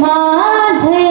माझे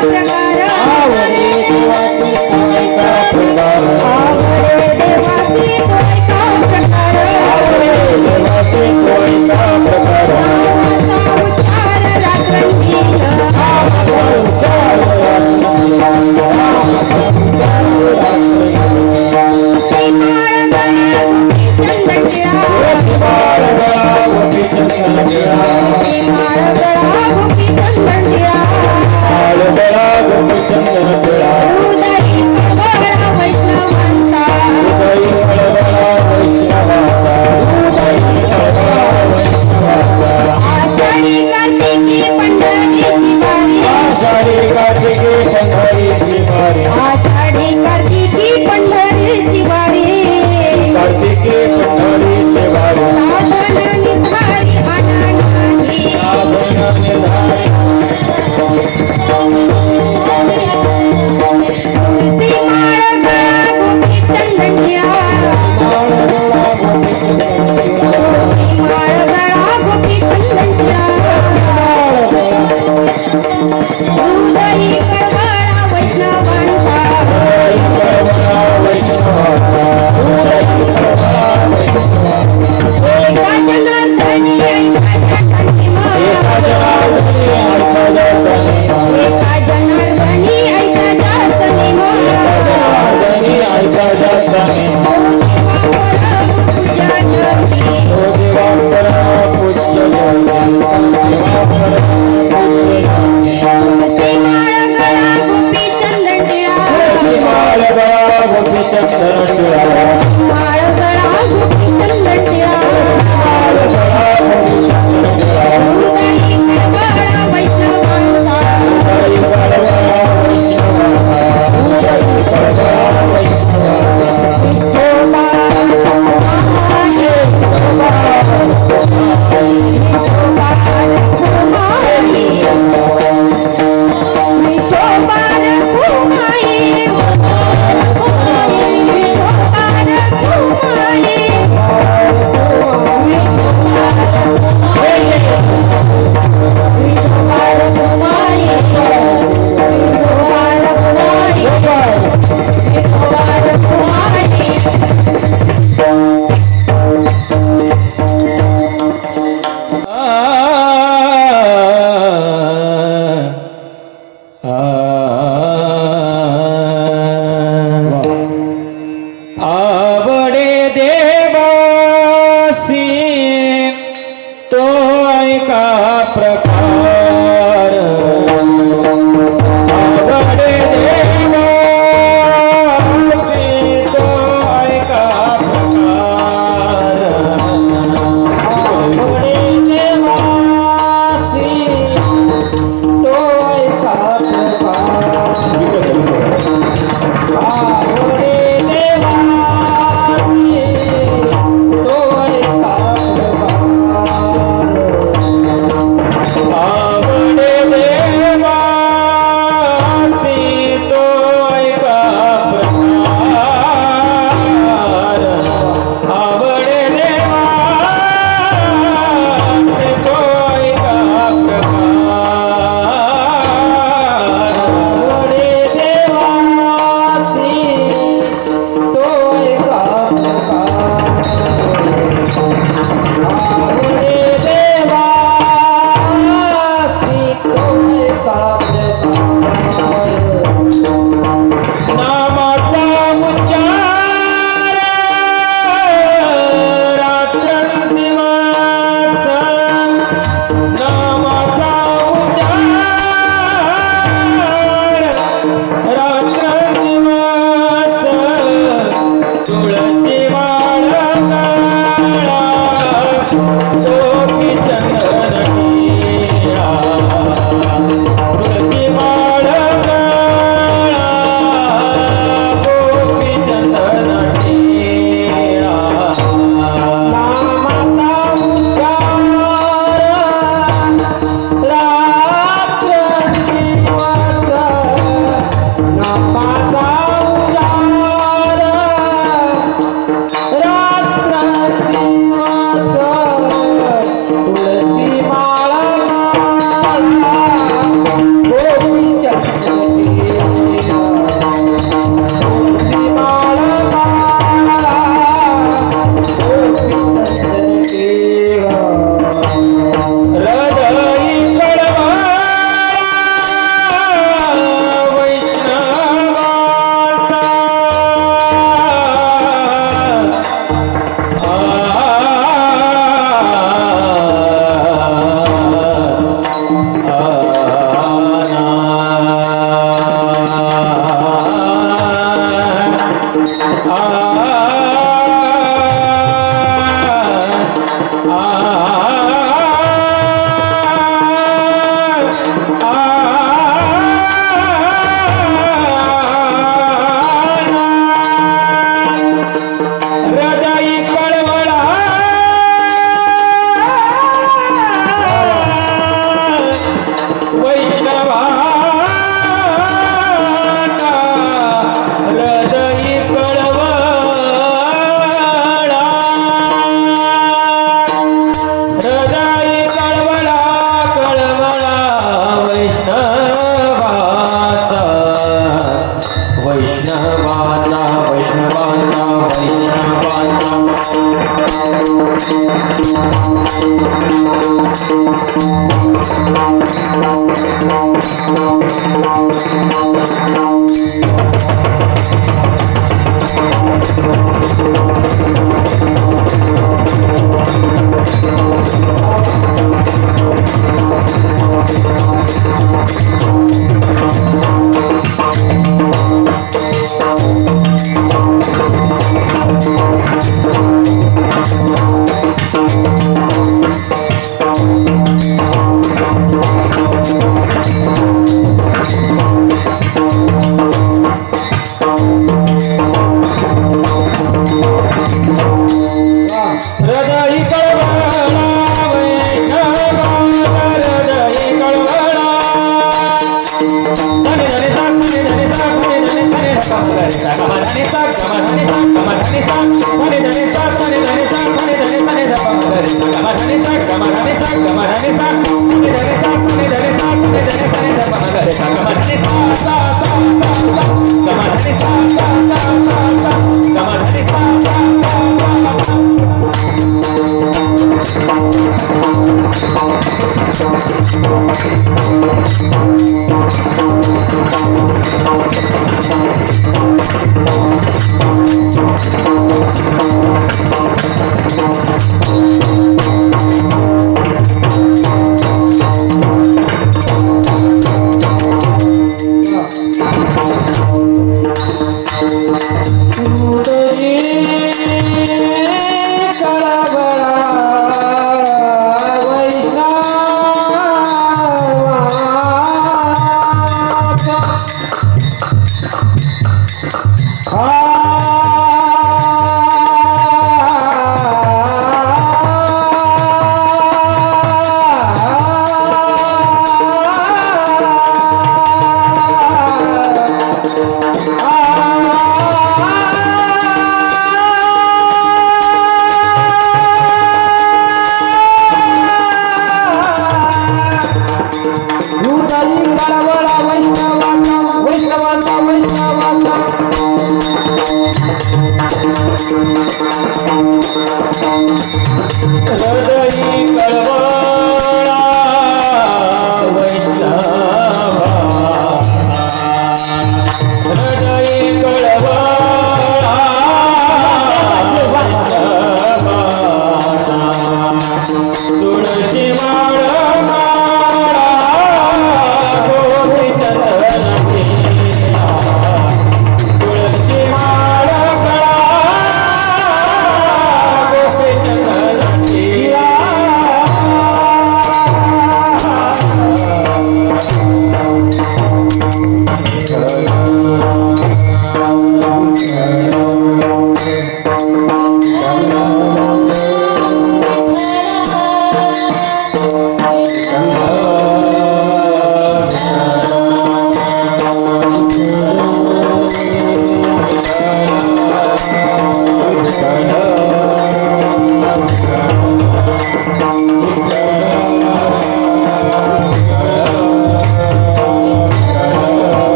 प्रकार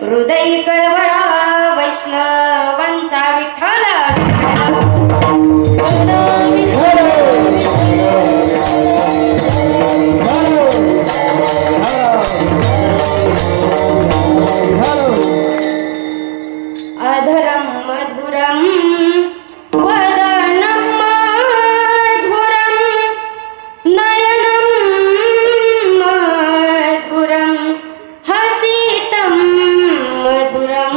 हृदय कळवळा वैष्णवांचा विठ्ठल अधरम मधुरम वदनम मधुरम नयनम मधुरम हसितम मधुरम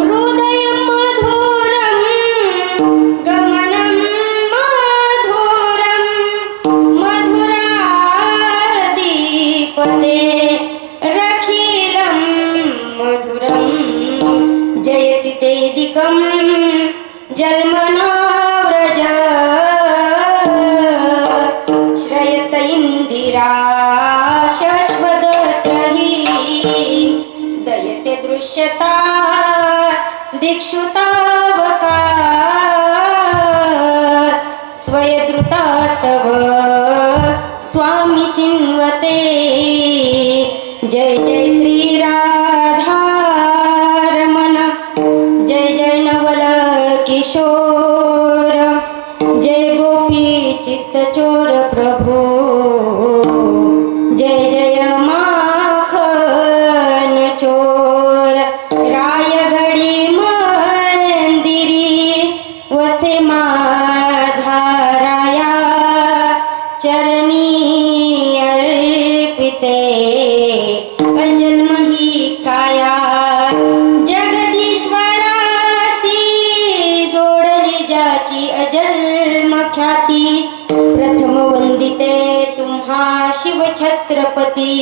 हृदयम मधुरम गमनम मधुरम मधुराधिपते रखिलं मधुरम जयति तेदिकं जन्मनाव्रज श्रयत इंदिरा शश्वदत्रहि दयते दृश्यता दीक्षुतावका स्वयद्रुता सव स्वामी चिन्वते जय जय श्री राधारमण जय जय नवल किशोर जय गोपी चित्तचोर प्रभु जय जय माखन चोर रायगडी मंदिरी वसे माझाराया चरणी अर्पिते अजन्म ही काया जगदीश्वरासी जोडली ज्याची अजन्म ख्याती प्रथम वंदिते तुम्हा शिव छत्रपती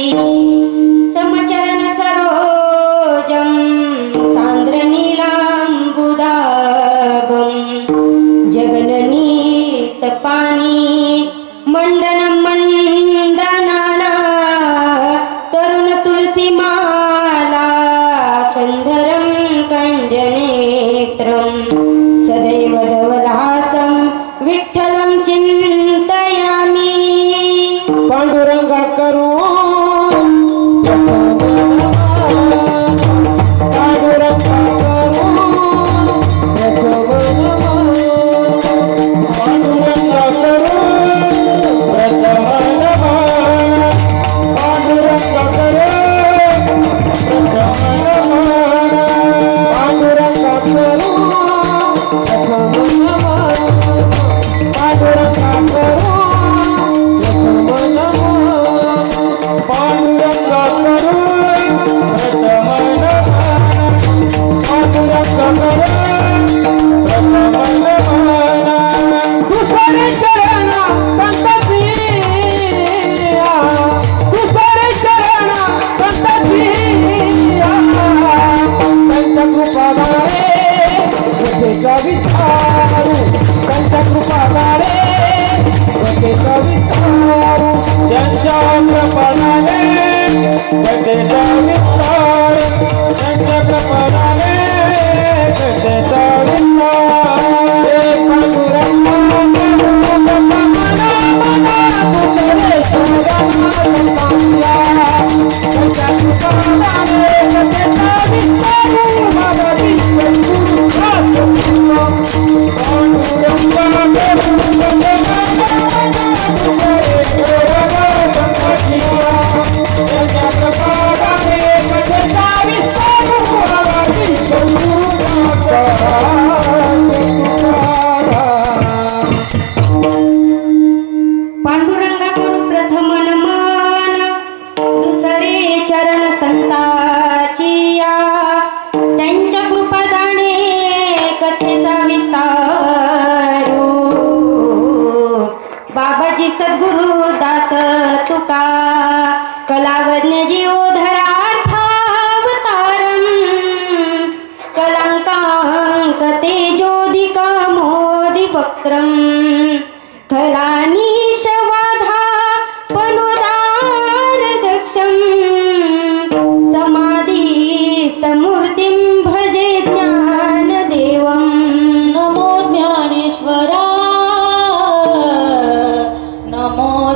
समचरण सरोजम सांद्र नीलांबुदागम जगननीत पाणी मंडन मंडनाना तरुण तुलसी माला कंधरम कंजनेत्रम सदैव धवलहासं विठ्ठलं चिंतयामि पांडुरंग करू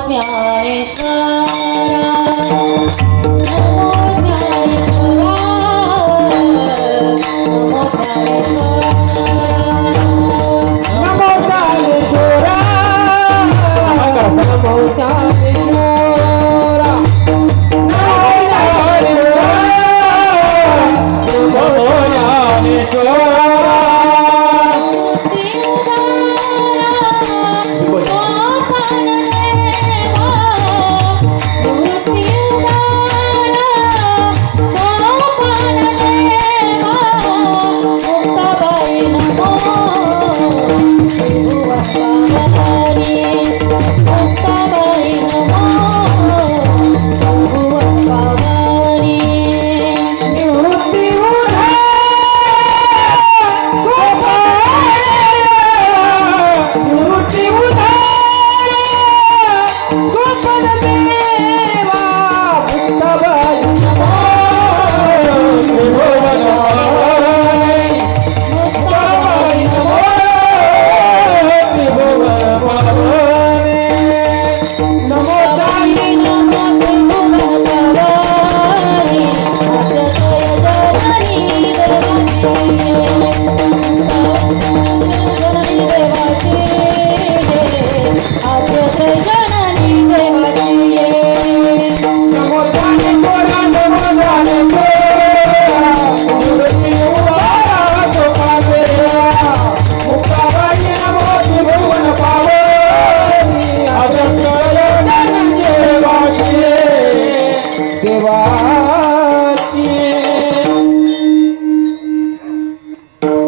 ज्ञानेश्वरा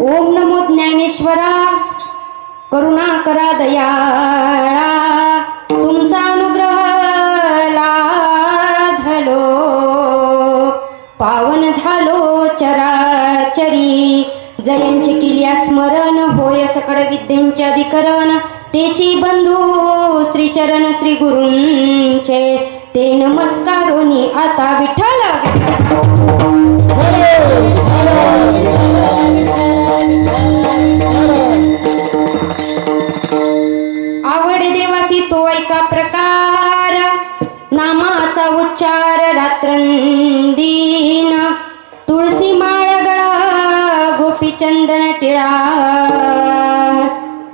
ओम नमो ज्ञानेश्वरा, करुणा करा दयाळा, तुमचा अनुग्रह लाधलो, पावन झालो चराचरी, जयांचे किल्या स्मरण होय सकळ विद्येंचे अधिकरण, तेची बंधू श्रीचरण श्री गुरूंचे, ते नमस्कारोनी आता विठ्ठल आवड देवासी तो ऐका प्रकार, नामाचा उच्चार रात्रंदीन, तुळसी माळ गळा गोपी चंदन टिळा,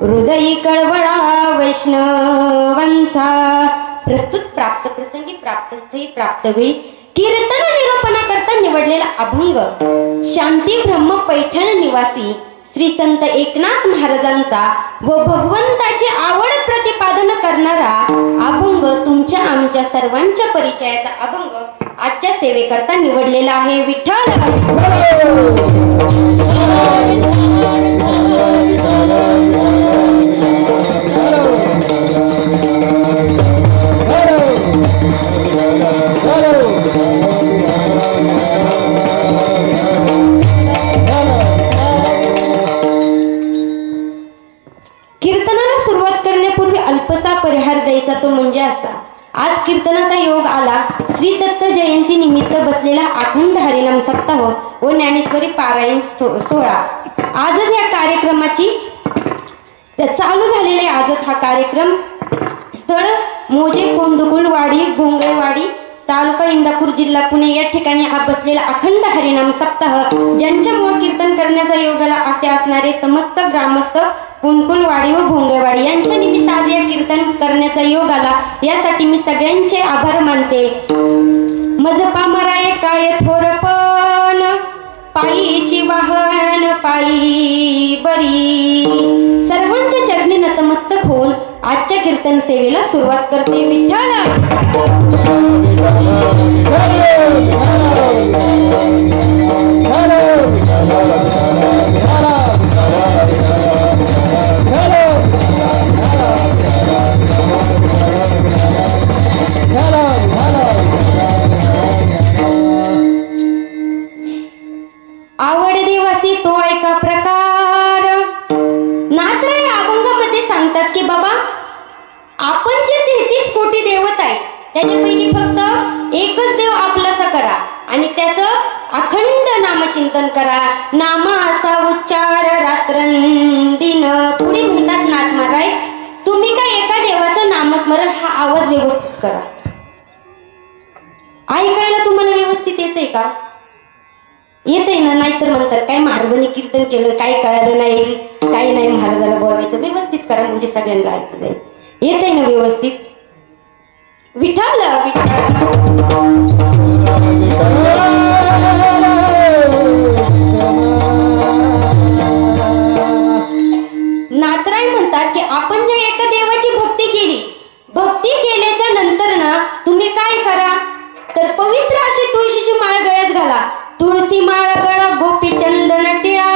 हृदयी कळवळा वैष्णवांचा, प्रस्तुत प्राप्त प्रसंगी प्राप्त स्थळी प्राप्त वेळी कीर्तन निरूपणा करता निवडलेला अभंग, शांती ब्रह्म पैठण निवासी श्री संत एकनाथ महाराजांचा व भगवंताची आवड प्रतिपादन करणारा अभंग, तुमच्या आमच्या सर्वांच्या परिचयाचा अभंग आजच्या सेवेकरता निवडलेला आहे. विठ्ठल कीर्तनाला सुरुवात करण्यापूर्वी अल्पसा परिहार द्यायचा, तो म्हणजे असा. आज कीर्तनाचा योग आला श्री दत्त जयंती निमित्त बसलेला अखंड हरिनाम सप्ताह व ज्ञानेश्वरी पारायण सोहळा. आजच या कार्यक्रमाची चालू झालेले आजच हा कार्यक्रम. स्थळ मोजे कोंदकुळवाडी भोंगळेवाडी तालुका इंदापूर जिल्हा पुणे या ठिकाणी हा बसलेला अखंड हरिनाम सप्ताह, ज्यांच्यामुळे कीर्तन करण्याचा योगाला असे असणारे समस्त ग्रामस्थ कुंकुलवाडी व भोंगेवाडी यांच्या निमित्त आज या कीर्तन करण्याचा योग आला, यासाठी मी सगळ्यांचे आभार मानते. मज पामराय काय थोरपण, पायीची वाहन पायी बरी, सर्वांच्या चरणी नतमस्तक होऊन आजच्या कीर्तन सेवेला सुरुवात करते. विठ्ठल आवड देवासी तो ऐका प्रकार. नाथराय या अभंगामध्ये सांगतात की बाबा, आपण जे 33 कोटी देवत आहे त्याच्यापैकी फक्त एकच देव आपलासा करा आणि त्याचं अखंड नामचिंतन करा. नामाचा उच्चार रात्रंदिन. पुढे म्हणतात नाथ महाराज, तुम्ही काय एका देवाचं नामस्मरण हा आवाज व्यवस्थित करा. ऐकायला तुम्हाला व्यवस्थित येतंय का? येतंय ना? नाहीतर म्हणतात काय महाराजांनी कीर्तन केलं, काही कळालं नाही, काही नाही, महाराजाला बोलायचं. व्यवस्थित करा म्हणजे सगळ्यांना ऐकू जाईल. येतंय ना व्यवस्थित? विठ्ठल विठ्ठल. नाथराय म्हणतात की आपण जर एका देवाची भक्ती केल्याच्या नंतर ना तुम्ही काय करा तर पवित्र अशी तुळशीची माळ गळ्यात घाला. तुळशी माळ गळा गोपीचंदन टिळा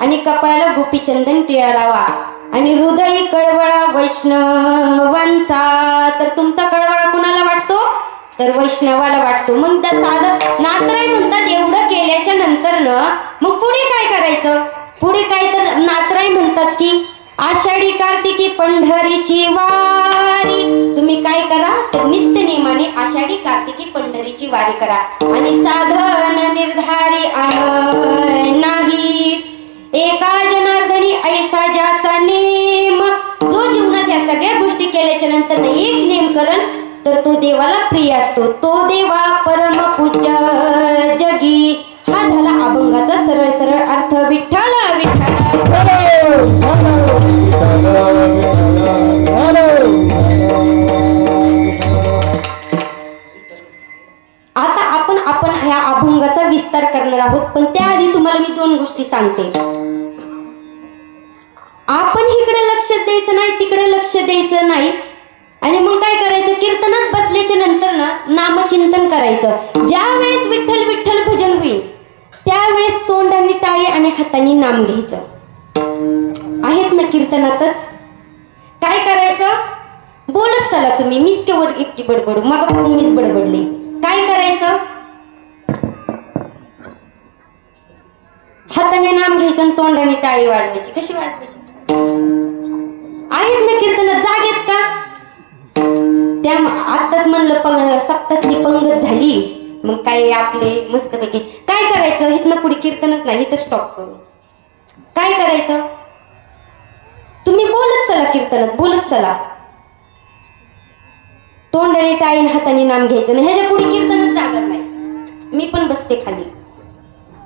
आणि कपाळाला गोपीचंदन टिळा लावा आणि हृदय कळवळा वैष्णवांचा. तर तुमचा कळवळा कुणाला वाटतो तर वैष्णवाला वाटतो. मग त्या साधं नाथराय म्हणतात एवढं केल्याच्या नंतर ना मग पुढे काय करायचं. पुढे काय तर नाथराय म्हणतात की आषाढी कार्तिकी पंढरीची वारी. तुम्ही काय करा तर नित्य नेमाने आषाढी कार्तिकी पंढरीची वारी करा. आणि साधन निर्धारी नाही एका जनार्दनी ऐसा ज्याचा नेम. जो जीवनात या सगळ्या गोष्टी केल्याच्या नंतर एक नेम करण तर तो देवाला प्रिय असतो. तो देवा परम पूज्य जगी. हा झाला अभंगाचा सरळ सरळ अर्थ. विठ्ठल विठ्ठल. आता आपण ह्या अभंगाचा विस्तार करणार आहोत. पण त्याआधी तुम्हाला मी 2 गोष्टी सांगते. आपण इकडे लक्ष द्यायचं नाही तिकडे लक्ष द्यायचं नाही. आणि मग काय करायचं कीर्तनात बसल्याच्या नंतर ना नामचिंतन करायचं. ज्या वेळेस विठ्ठल विठ्ठल भजन होईल त्यावेळेस तोंडाने टाळी आणि हाताने नाम घ्यायचं. आहेत ना कीर्तनातच. काय करायचं बोलत चला तुम्ही. मीच केवळ एकटी बडबडू मगापासून मीच बडबडले. काय करायचं हाताने नाम घ्यायचं आणि तोंडाने टाळी वाजवायची. कशी वाजवायची आहेत ना कीर्तनात. जागेत का त्या आताच म्हणलं सप्तातली पंगत झाली. मग काय आपले मस्तपैकी काय करायचं इथनं पुढे कीर्तनच नाही तर स्टॉप करू. काय करायचं तुम्ही बोलत चला कीर्तनात बोलत चला. तोंडाने टाळीने हाताने नाम घ्यायचं नाही. ह्याच्या पुढे कीर्तनच जाणार नाही. मी पण बसते खाली.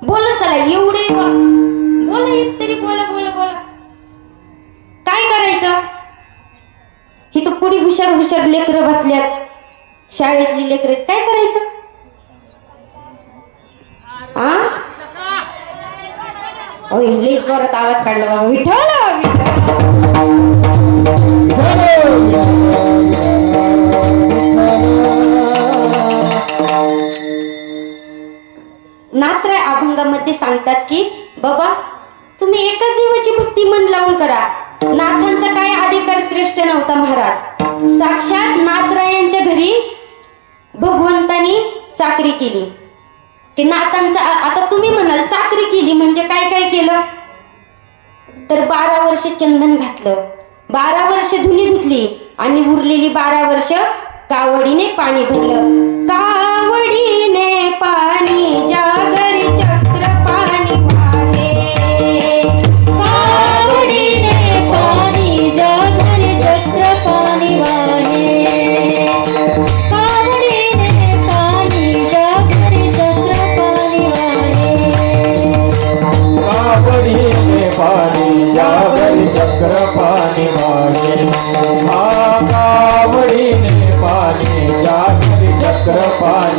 बोलत चला. एवढे बोला येत तरी बोला बोला बोला. काय करायचं इथं पुढे हुशार हुशार लेकरं बसल्यात. शाळेतली लेकरं काय करायचं लई जोरात आवाज काढला बाबा. विठ्ठल नाथराय अभंगामध्ये सांगतात की बाबा तुम्ही एकाच देवाची भक्ती मन लावून करा. नाथांचा काय अधिकार श्रेष्ठ नव्हता महाराज. साक्षात नाथरायांच्या घरी भगवंतानी चाकरी केली की नाथांचा. आता तुम्ही म्हणाल चाकरी केली म्हणजे काय काय केलं तर 12 वर्ष चंदन घासलं, 12 वर्ष धुनी धुतली आणि उरलेली 12 वर्ष कावडीने पाणी भरलं. कावडीने पाणी जागरी चक्र पाणी वाहे. कावडीने पाणी जागरी चक्र पाणी वाहे. कावडीने पाणी जागरी चक्र पाणी वाहे. कावडीने पाणी जागरी चक्र पाणी वाहे. कावडीने पाणी जागरी चक्र पाणी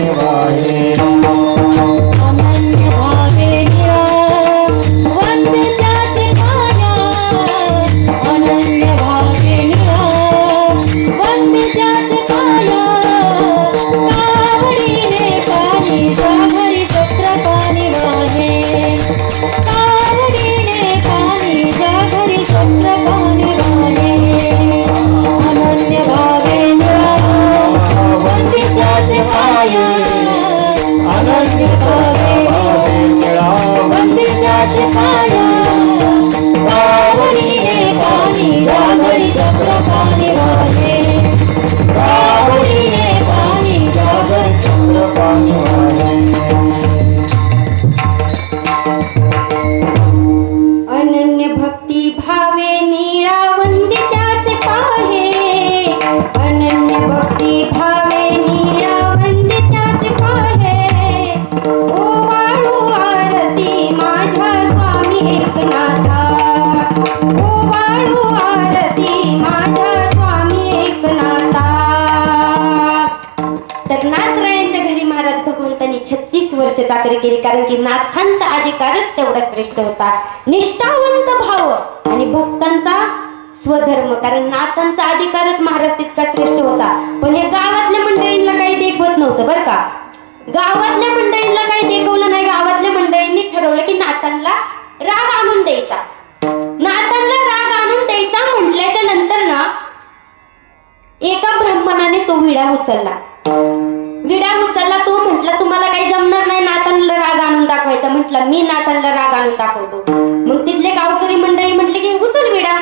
चाकरी केली, कारण की नाथांचा अधिकारच तेवढा श्रेष्ठ होता. निष्ठावंत भाव आणि भक्तांचा स्वधर्म, कारण नाथांचा अधिकारच महाराज तितका श्रेष्ठ होता. पण हे गावातल्या मंडळींना काही देखवत नव्हतं बरं का. गावातल्या मंडळींना काही देखवलं नाही. गावातल्या मंडळींनी ठरवलं की नाथांना राग आणून द्यायचा. नाथांना राग आणून द्यायचा म्हटल्याच्या नंतर ना एका ब्राह्मणाने तो विडा उचलला. तो म्हटला तुम्हाला काही जमणार नाही नाथांना राग आणून दाखवायचा. म्हटलं मी नाथांना राग आणून दाखवतो. मग तिथले गावकरी मंडळी म्हटले की उचल विडा.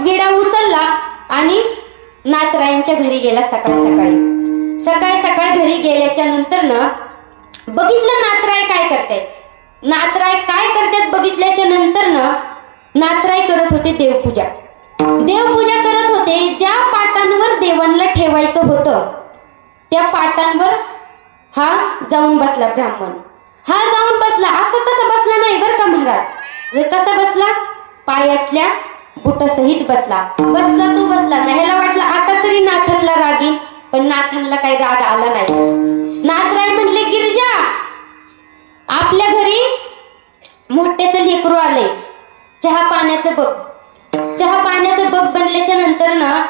विडा उचलला आणि नाथरायांच्या घरी गेला. सकाळ सकाळ घरी गेल्याच्या नंतर ना बघितलं नाथराय काय करतात. बघितल्याच्या नंतर ना नाथराय करत होते देवपूजा करत होते. ज्या पाटांवर देवांना ठेवायचं होतं त्या पाटांवर हा जाऊन बसला. ब्राह्मण हा जाऊन बसला. असं तसं बसला नाही बरं का महाराज. कसा बसला? पायातल्या बुटासहित बसला. तो बसला नाही. ह्याला वाटलं आता तरी नाथांना राग येईल, पण नाथांना काही राग आला नाही. नाथराय म्हणले गिरिजा आपल्या घरी मोठ्याचं लेकरू आले. चहा पाण्याचं बघ बनल्याच्या नंतर ना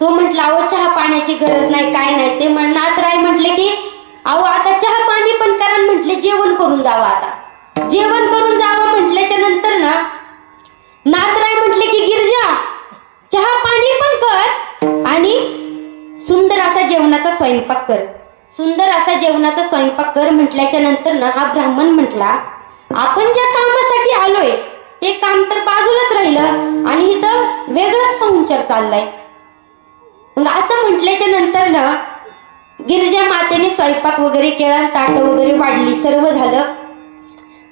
तो म्हटला अहो चहा पाण्याची गरज नाही काय नाही. ते नाथराय म्हटले की अहो आता चहा पाणी पण करा. म्हटले जेवण करून जावं. आता जेवण करून जावं म्हटल्याच्या नंतर ना नाथराय म्हटले की गिरिजा चहा पाणी पण कर आणि सुंदर असा जेवणाचा स्वयंपाक कर. म्हटल्याच्या नंतर ना हा ब्राह्मण म्हटला आपण ज्या कामासाठी आलोय ते काम तर बाजूलाच राहिलं आणि इथं वेगळाच पाहुणचार चाललाय. मग असं म्हटल्याच्या नंतर ना गिरिजा मातेने स्वयंपाक वगैरे केला. ताटं वगैरे वाढली. सर्व झालं.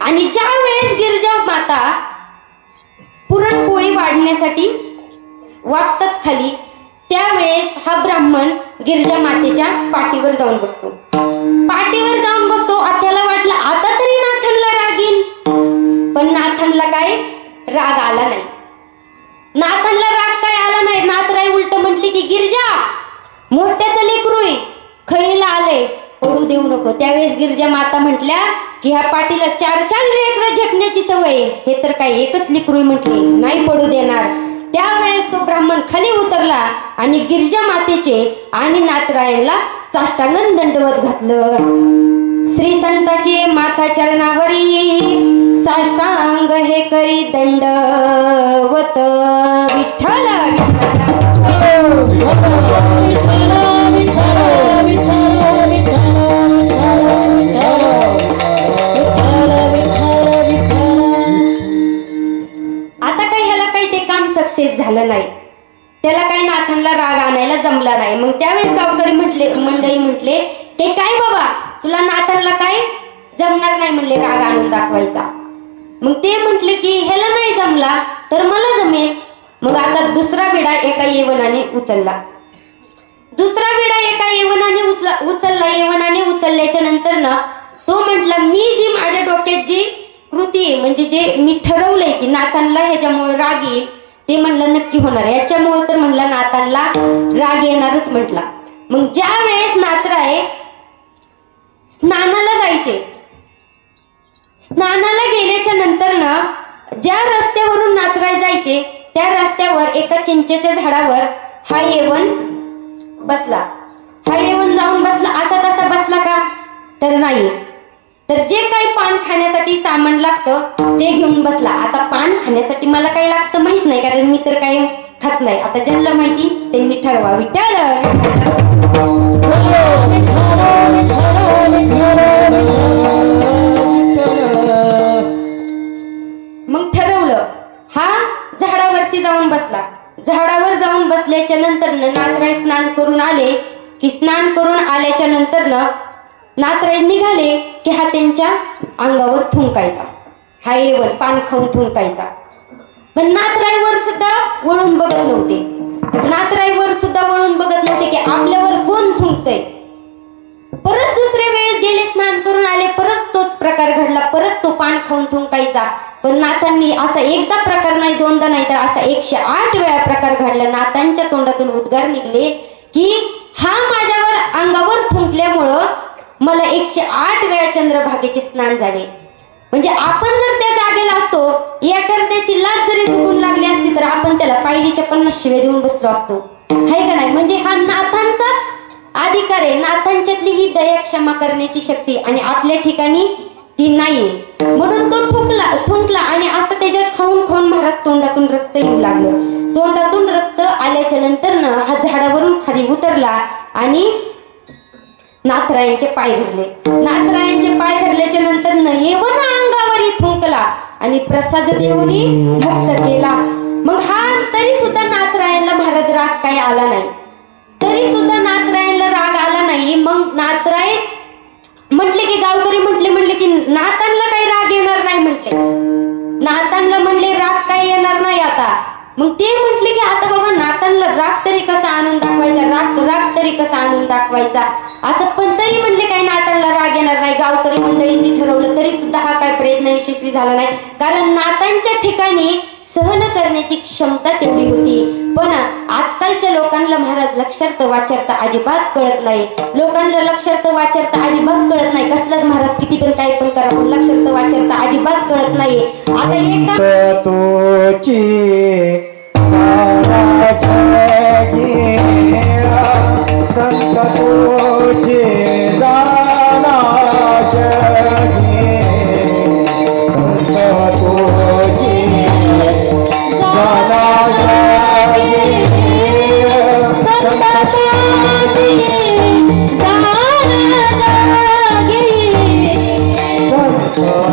आणि ज्या वेळेस गिरिजा माता पुरणपोळी वाढण्यासाठी वाटतात खाली, त्यावेळेस हा ब्राह्मण गिरिजा मातेच्या पाठीवर जाऊन बसतो. त्याला वाटलं आता तरी नाथांना राग येईल, पण नाथांना काय राग आला नाही. नाथराय उलट म्हटली की गिरिजा मोठ्याचं लेकरू खळीला आलंय, पडू देऊ नको. त्यावेळेस गिरिजा माता म्हटल्या की ह्या पाठीला 4 लेकरं झेपण्याची सवय, हे तर काय एकच लेकरू म्हटले, नाही पडू देणार. त्यावेळेस तो ब्राह्मण खाली उतरला आणि गिरिजा मातेचे आणि नाथरायला साष्टांगन दंडवत घातलं. श्री संताचे माथा चरणावरी साष्टांग हे करी दंडवत. विठ्ठल आता काही ह्याला काही ते काम सक्सेस झालं नाही. त्याला काही नाथांना राग आणायला जमला नाही. मग त्यावेळेस गावकरी मंडळी म्हटले ते काय बाबा तुला नाथांना काय जमणार नाही म्हणले राग आणून दाखवायचा. मग ते म्हटले की ह्याला नाही जमला तर मला जमेल. मग आता दुसरा विडा एका येवनाने उचलला. येवनाने उचलल्याच्या नंतर ना तो म्हटला मी जी माझ्या डोक्यात जी कृती आहे म्हणजे जे मी ठरवलंय की नाथांना ह्याच्यामुळे राग येईल ते म्हणलं नक्की होणार. याच्यामुळे तर म्हणला नाथांना राग येणारच म्हटला. मग ज्या वेळेस नाथराय स्नानाला जायचे, स्नानाला गेल्याच्या नंतर ना ज्या रस्त्यावरून नाथराय जायचे त्या रस्त्यावर एका चिंचेच्या झाडावर हा येवन बसला. जाऊन बसला. असा तसा बसला का तर नाही, तर जे काही पान खाण्यासाठी सामान लागतं ते घेऊन बसला. आता पान खाण्यासाठी मला काही लागतं माहित नाही, कारण मी तर काही खात नाही. आता ज्यांना माहिती त्यांनी ठरवा. विठ्ठल मग ठरवलं. हा झाडावरती जाऊन बसला. झाडावर जाऊन बसल्याच्या नंतर नाथराय स्नान करून आले की स्नान करून आल्याच्या नंतर नाथराय निघाले की हा त्यांच्या अंगावर थुंकायचा. हा येवर पान खाऊन थुंकायचा. पण नाथरायवर सुद्धा वळून बघत नव्हते की आपल्यावर कोण थुंकतय. परत दुसऱ्या वेळेस गेले, स्नान करून आले, परत तोच प्रकार घडला. परत तो पान खाऊन थुंकायचा. पण नाथांनी असा एकदा प्रकार नाही, दोनदा नाही, तर असा 108 वेळा प्रकार घडला. नाथांच्या तोंडातून उद्गार निघले की हा माझ्यावर अंगावर थुंकल्यामुळं मला 108 वेळा चंद्रभागेचे स्नान झाले. म्हणजे आपण जर त्या जागेला असतो, एखाद्याची लाज जरी चुकून लागली असती तर आपण त्याला पायरीच्या 50 शिव्या देऊन बसलो असतो, आहे का नाही? म्हणजे हा नाथांचा अधिकार आहे. नाथांच्यातली ही दया क्षमा करण्याची शक्ती आणि आपल्या ठिकाणी ती नाही. म्हणून तो थुंकला आणि असं त्याच्यात खाऊन खाऊन महाराज तोंडातून रक्त येऊ लागलं. तोंडातून रक्त आल्याच्या नंतर हा झाडावरून खाली उतरला आणि नाथरायांचे पाय धरले. नाथरायांचे पाय धरल्याच्या नंतर येवन अंगावरी थुंकला आणि प्रसाद देऊनी मुक्त केला. मग हा तरी सुद्धा नाथरायांना महाराज राग काही आला नाही. तरी सुद्धा नाथरायांना राग आला नाही. मग नाथराय म्हटले की गावकरी म्हटले की नाथांना काही राग येणार नाही म्हटले. नाथांना म्हणले राग काही येणार नाही आता. मग ते म्हटले की आता बाबा नाथांना राग तरी कसा आणून दाखवायचा, राग तरी कसा आणून दाखवायचा असं. पण तरी म्हणले काही नाथांना राग येणार नाही. गावकरी मंडळींनी ठरवलं तरी सुद्धा हा काय प्रयत्न यशस्वी झाला नाही. कारण नाथांच्या ठिकाणी सहन करण्याची क्षमता तेवढी होती. पण आजकालच्या लोकांना महाराज लक्षार्थ वाचार्थ अजिबात कळत नाही. लोकांना लक्षार्थ वाचार्थ अजिबात कळत नाही. कसलाच महाराज किती पण काही पण करा, पण लक्षार्थ वाचार्थ अजिबात कळत नाही. आता एका तोची संत तोचे दाना जगी, संत तोचे दाना जगी, संत तोचे दाना जगी, संत तोचे दाना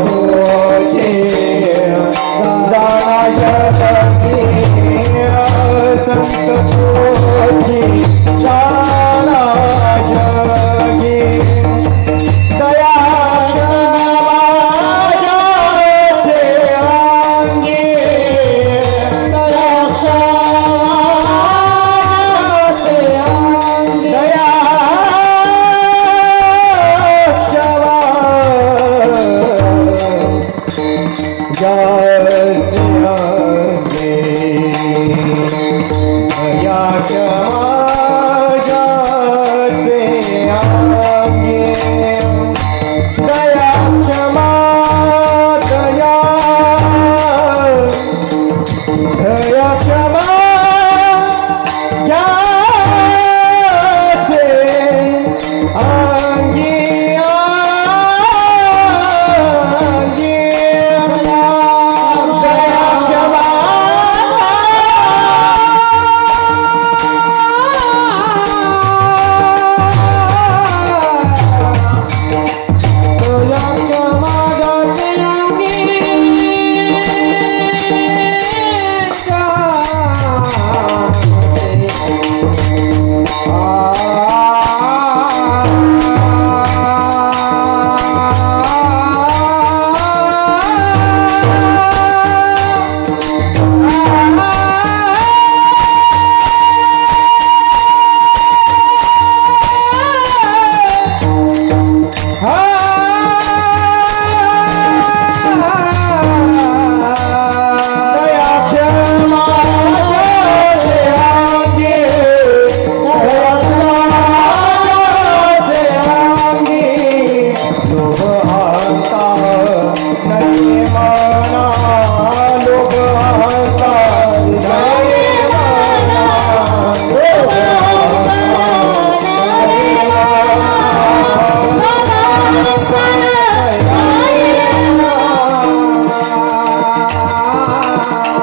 जगी,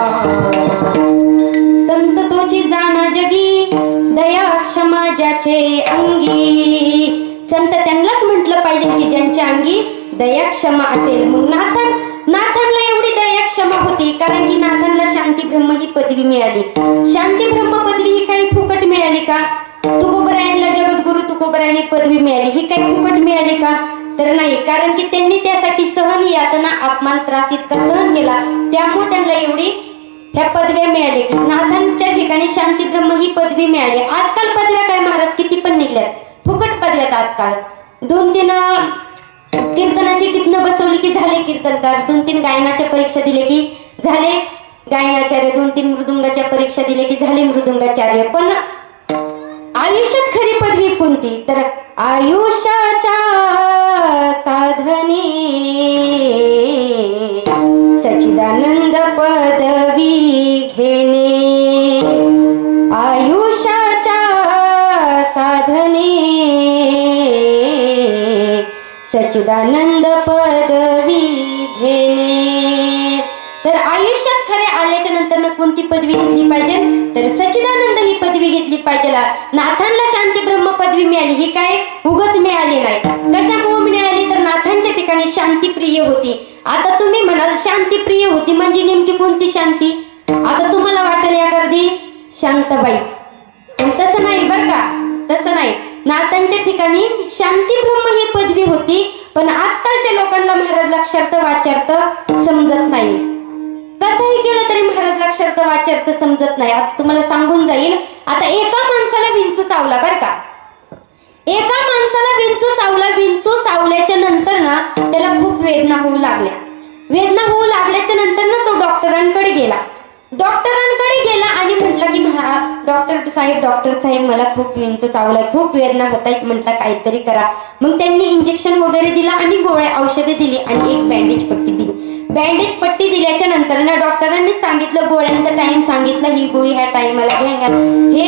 संत तोचे दाना जगी, दया दया क्षमा असेल. मग नाथांना एवढी दया क्षमा होती कारण की नाथांना शांती ब्रह्म ही पदवी मिळाली. शांती ब्रह्म पदवी ही काही फुकट मिळाली का? तुकोबरायांना जगद्गुरु तुकोबरायांनी पदवी मिळाली, ही काही फुकट मिळाली का? तर नाही. कारण की त्यांनी त्यासाठी सहन यातना अपमान त्रास इतका सहन केला, त्यामुळे त्यांना एवढी ह्या पदव्या मिळाल्या की नाथांच्या ठिकाणी शांती ब्रह्म ही पदवी मिळाली. आजकाल पदव्या काय महाराज किती पण निघल्यात, फुकट पदव्यात आजकाल. 2-3 कीर्तनाची टिपणं बसवली की झाले कीर्तनकार, 2-3 गायनाच्या परीक्षा दिले की झाले गायनाचार्य, 2-3 मृदुंगाच्या परीक्षा दिले की झाले मृदुंगाचार्य. पण आयुष्यात खरी पदवी पदवी कोणती? तर आयुष्याच्या साधने सच्चिदानंद पदवी घेणे, आयुष्याच्या साधने सच्चिदानंद पदवी घेणे. तर आयुष्यात खरे आल्याच्या नंतर कोणती पदवी घेतली पाहिजे? तर सच्चिदानंद ही पदवी घेतली पाहिजे. नाथांना शांती ब्रह्म पदवी मिळाली, ही काय उगाच मिळाली नाही. कशामुळे मिळाली? तर नाथांच्या ठिकाणी शांतीप्रिय होती. आता तुम्ही म्हणाल शांतीप्रिय होती म्हणजे नेमकी कोणती शांती? आता तुम्हाला वाटेल एखादी शांताबाई, पण तसं नाही बरं का, तसं नाही. नाथांच्या ठिकाणी शांती ब्रह्म ही पदवी होती, पण आजकालच्या लोकांना महाराज अक्षरत वाचार्थ समजत नाही. कसंही केलं तरी महाराज अक्षरत वाचार्थ समजत नाही. आता तुम्हाला सांगून जाईल. आता एका माणसाला विंचू चावला बरं का, एका माणसाला विंचू चावला. विंचू चावल्याच्या नंतर ना त्याला खूप वेदना होऊ लागल्या. वेदना होऊ लागल्याच्या नंतर ना तो डॉक्टरांकडे गेला. डॉक्टरांकडे गेला आणि म्हटलं की डॉक्टर साहेब मला खूप विंचू चावलाय, खूप वेदना होत आहेत. म्हटलं काहीतरी करा. मग त्यांनी इंजेक्शन वगैरे दिला आणि गोळ्या औषधे दिली आणि एक बँडेज पट्टी दिली. बँडेज पट्टी दिल्याच्या नंतर ना डॉक्टरांनी सांगितलं, गोळ्यांचा टाइम सांगितला, ही गोळी ह्या टाइमला घ्या, हे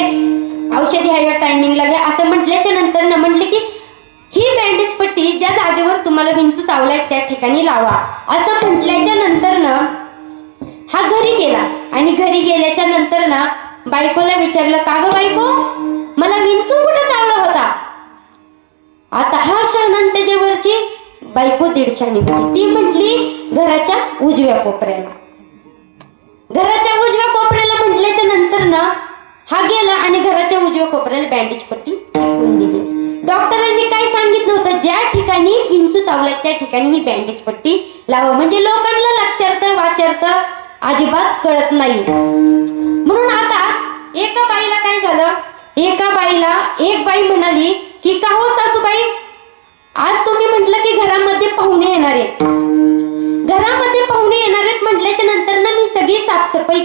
औषधी ह्या टायमिंगला घ्या असं म्हटल्याच्या नंतर ना म्हटले की ही बँडेज पट्टी ज्या जागेवर तुम्हाला विंचू चावलाय त्या ठिकाणी लावा असं म्हटल्याच्या नंतर ना हा घरी गेला. आणि घरी गेल्याच्या नंतर ना बायकोला विचारलं, का ग बायको मला विंचू कुठं चावला होता? आता हा शहाणा त्याच्यावरची बायको दीडशानी होती. ती म्हटली घराच्या उजव्या कोपऱ्याला. घराच्या उजव्या कोपऱ्याला म्हटल्याच्या नंतर ना हा गेला आणि घराच्या उजव्या कोपऱ्याला बँडेज पट्टी चिकटून दिली. डॉक्टरांनी काय सांगितलं होतं, ज्या ठिकाणी विंचू चावलाय त्या ठिकाणी ही बँडेज पट्टी लावा. म्हणजे लोकांना लक्षार्थ वाचार्थ अजिबात कळत नाही. म्हणून आता एका बाईला काय झालं, एक बाई म्हणाली की का हो सासूबाई, आज तुम्ही म्हटलं की घरामध्ये पाहुणे येणार आहेत, घरामध्ये पाहुणे येणार आहेत म्हटल्याच्या नंतर ना मी सगळी साफसफाई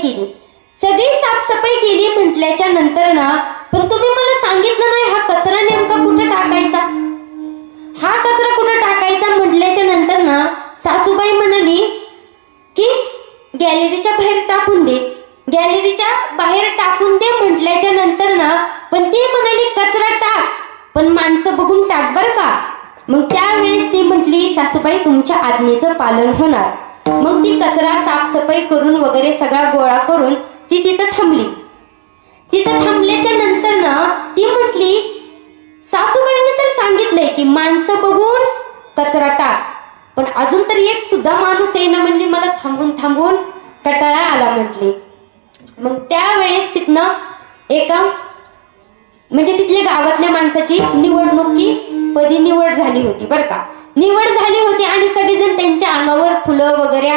केली म्हटल्याच्या नंतर ना पण तुम्ही मला सांगितलं नाही हा कचरा नेमका कुठे टाकायचा, हा कचरा कुठे टाकायचा म्हटल्याच्या नंतर ना सासूबाई म्हणाली की गॅलरीच्या बाहेर टाकून दे, गॅलरीच्या बाहेर टाकून दे म्हटल्याच्या नंतर ना पण ती म्हणाली कचरा टाक पण माणसं बघून टाक बर का. मग त्यावेळेस ती म्हटली सासूबाई तुमच्या आज्ञेचं पालन होणार. मग ती कचरा साफसफाई करून वगैरे सगळा गोळा करून ती तिथं थांबली. तिथं थांबल्याच्या नंतर ना ती म्हटली सासूबाईंनी तर सांगितलंय की माणसं बघून कचरा टाक, पण अजून तरी एक सुद्धा माणूस येईना म्हणली, मला थांबून थांबून कटाळा आला म्हटली. मग त्यावेळेस तिथनं एका म्हणजे तिथल्या गावातल्या माणसाची निवडणुकीपदी निवड झाली होती बरं का. निवड झाली होती आणि सगळेजण त्यांच्या अंगावर फुलं वगैरे,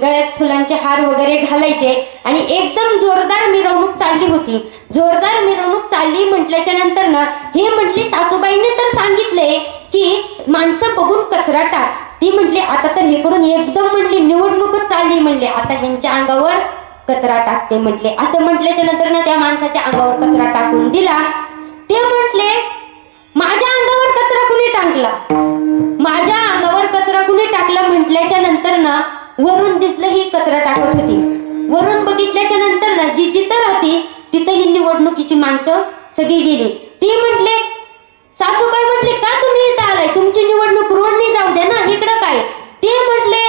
गळ्यात फुलांचे हार वगैरे घालायचे आणि एकदम जोरदार मिरवणूक चालली होती. जोरदार मिरवणूक चालली म्हटल्याच्या नंतर ना हे म्हटली सासूबाईंनी तर सांगितलंय की माणसं बघून कचरा टाक. ती म्हटली आता तर इकडून एकदम म्हणली निवडणूकच चालली म्हणली, आता ह्यांच्या अंगावर कचरा टाकते म्हटले. असं म्हटल्याच्या नंतर ना त्या माणसाच्या अंगावर कचरा टाकून दिला. ते म्हटले माझ्या अंगावर कचरा कुणी टाकला, माझ्या अंगावर कचरा कुणी टाकला म्हटल्याच्या नंतर ना वरून दिसलं ही कचरा टाकत होती. वरून बघितल्याच्या नंतर ना जी जिथं राहती तिथं ही निवडणुकीची माणसं सगळी गेली. ती म्हटले सासूबाई म्हटले का तुम्ही इथं आलाय, तुमची निवडणूक रोडनी जाऊ द्या ना, इकडं काय. ते म्हटले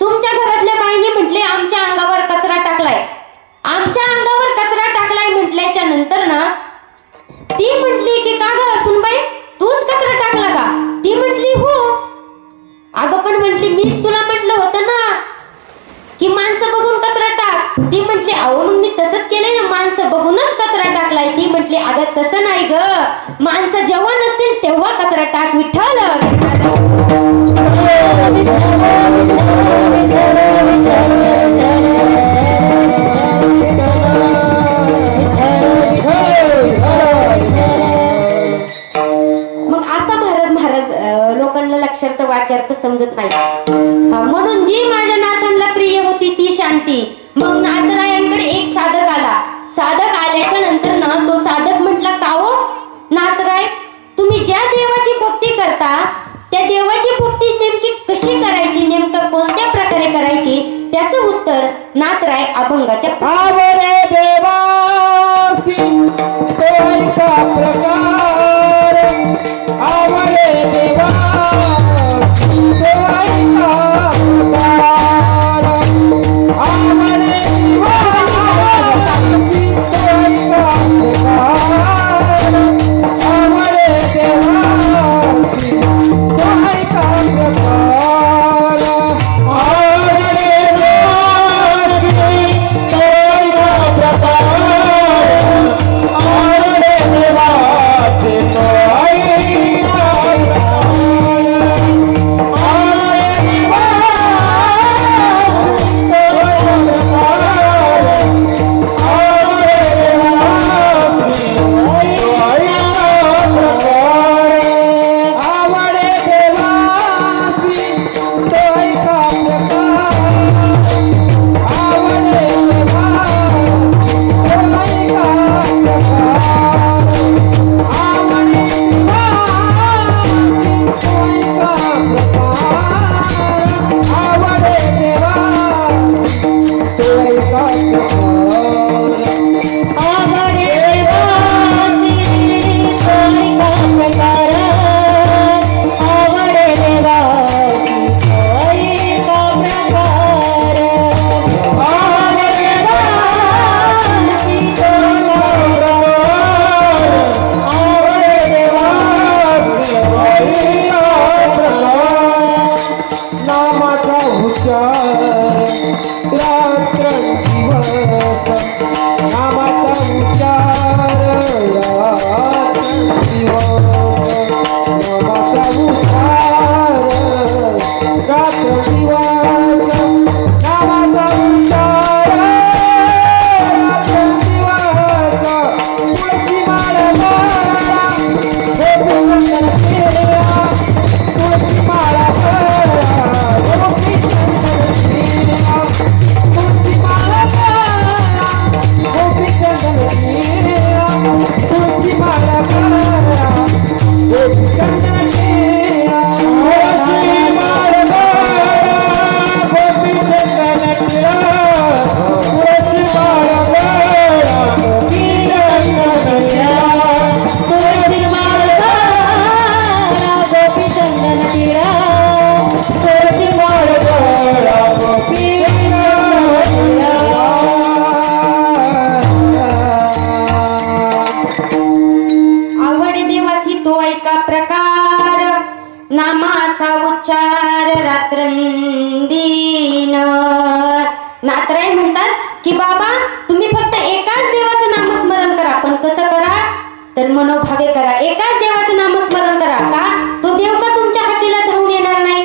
तुमच्या घरातल्या बाईंनी म्हटले आमच्या अंगावर कचरा टाकलाय, आमच्या अंगावर कचरा टाकलाय म्हटल्याच्या नंतर ना ती म्हटली की का ग सुनबाई तूच कचरा टाकला का? ती म्हटली हो. अगं पण म्हटली मीच तुला म्हटलं होतं ना की माणसं बघून कचरा टाक. ती म्हटली अहो मग मी तसंच केलंय ना, माणसं बघूनच कचरा टाकलाय. ती म्हटली अगं तसं नाही ग, माणसं जेव्हा नसतील तेव्हा कचरा टाक. विठ्ठल मग असा महाराज लोकांना लक्षार्थ वाचार्थ समजत नाही. म्हणून जी माझ्या नाथांना प्रिय होती ती शांती. मग नाथरायांकडे एक साधक आला. साधक आल्याच्या नंतर ना तो साधक म्हटला का हो नाथराय नाथराय अभंगाच्या आवरे देवासी तो ऐका प्रकार आवरे देवासी तो ऐका प्रकार आवरे देवासी तो ऐका प्रकार आवरे देवासी तो ऐका प्रकार आवरे नामाचा उच्चार रात्रंदिन. नाथराय म्हणतात की बाबा तुम्ही फक्त एकाच देवाचं नामस्मरण करा. पण कसं करा तर मनोभावे करा. एकाच देवाचं नामस्मरण करा. का तो देव का तुमच्या हातीला धावून येणार नाही?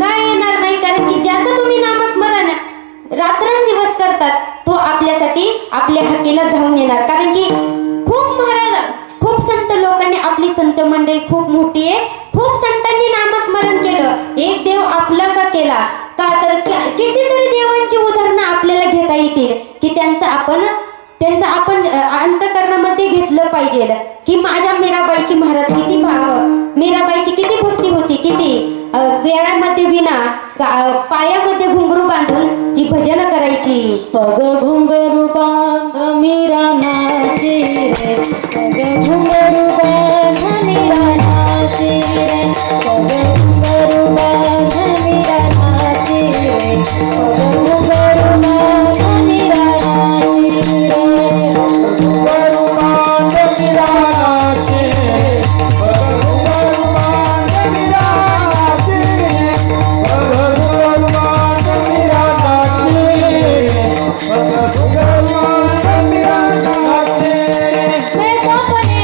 काय येणार नाही? कारण की ज्याचं तुम्ही नामस्मरण रात्रंदिवस करतात तो आपल्यासाठी आपल्या हातीला धावून येणार. कारण की खूप संत लोकांनी आपली संत मंडळी खूप मोठी आहे. खूप संतांनी नामस्मरण केलं. एक देव आपलासा केला का तर कितीतरी देवांची उदाहरणं आपल्याला घेता येतील की त्यांचं आपण अंतकरणामध्ये घेतलं पाहिजे की माझ्या मीराबाईची महाराज मीराबाईची किती भक्ती होती. किती गळ्यामध्ये विना पायामध्ये घुंगरू बांधून ती भजन करायची. पग घुंगरू बांध मीरा नाचे रे, पग घुंगरू बांध मीरा नाचे रे, पग घुंगरू बांध मीरा नाचे रे, पग घुंगरू बांध मीरा नाचे रे, घुंगरू बांध मीरा नाचे रे, पग घुंगरू बांध मीरा नाचे रे, पग घुंगरू बांध मीरा नाचे रे, पग घुंगरू बांध मीरा नाचे रे. मैं सपने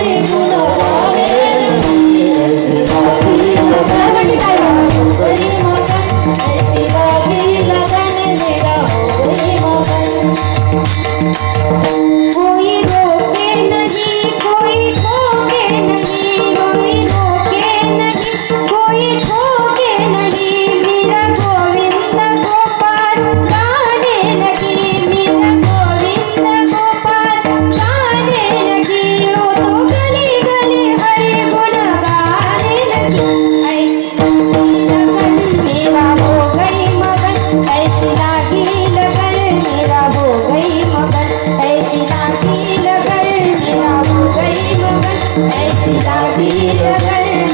हरि गुण गावे ऐसी लागी लगन मेरा हो गई मगन कोई रोके नहीं कोई ठोके नहीं कोई रोके नहीं कोई ठोके नहीं मेरा गोविंद गोपाल गाने लगी मेरा गोविंद गोपाल गाने लगी वो तो गली गली हरि गुण गाने लगी ऐसी लागी लगन मेरा हो गई मगन ऐसी लागी लगन मेरा हो गई मगन ऐसी लागी लगन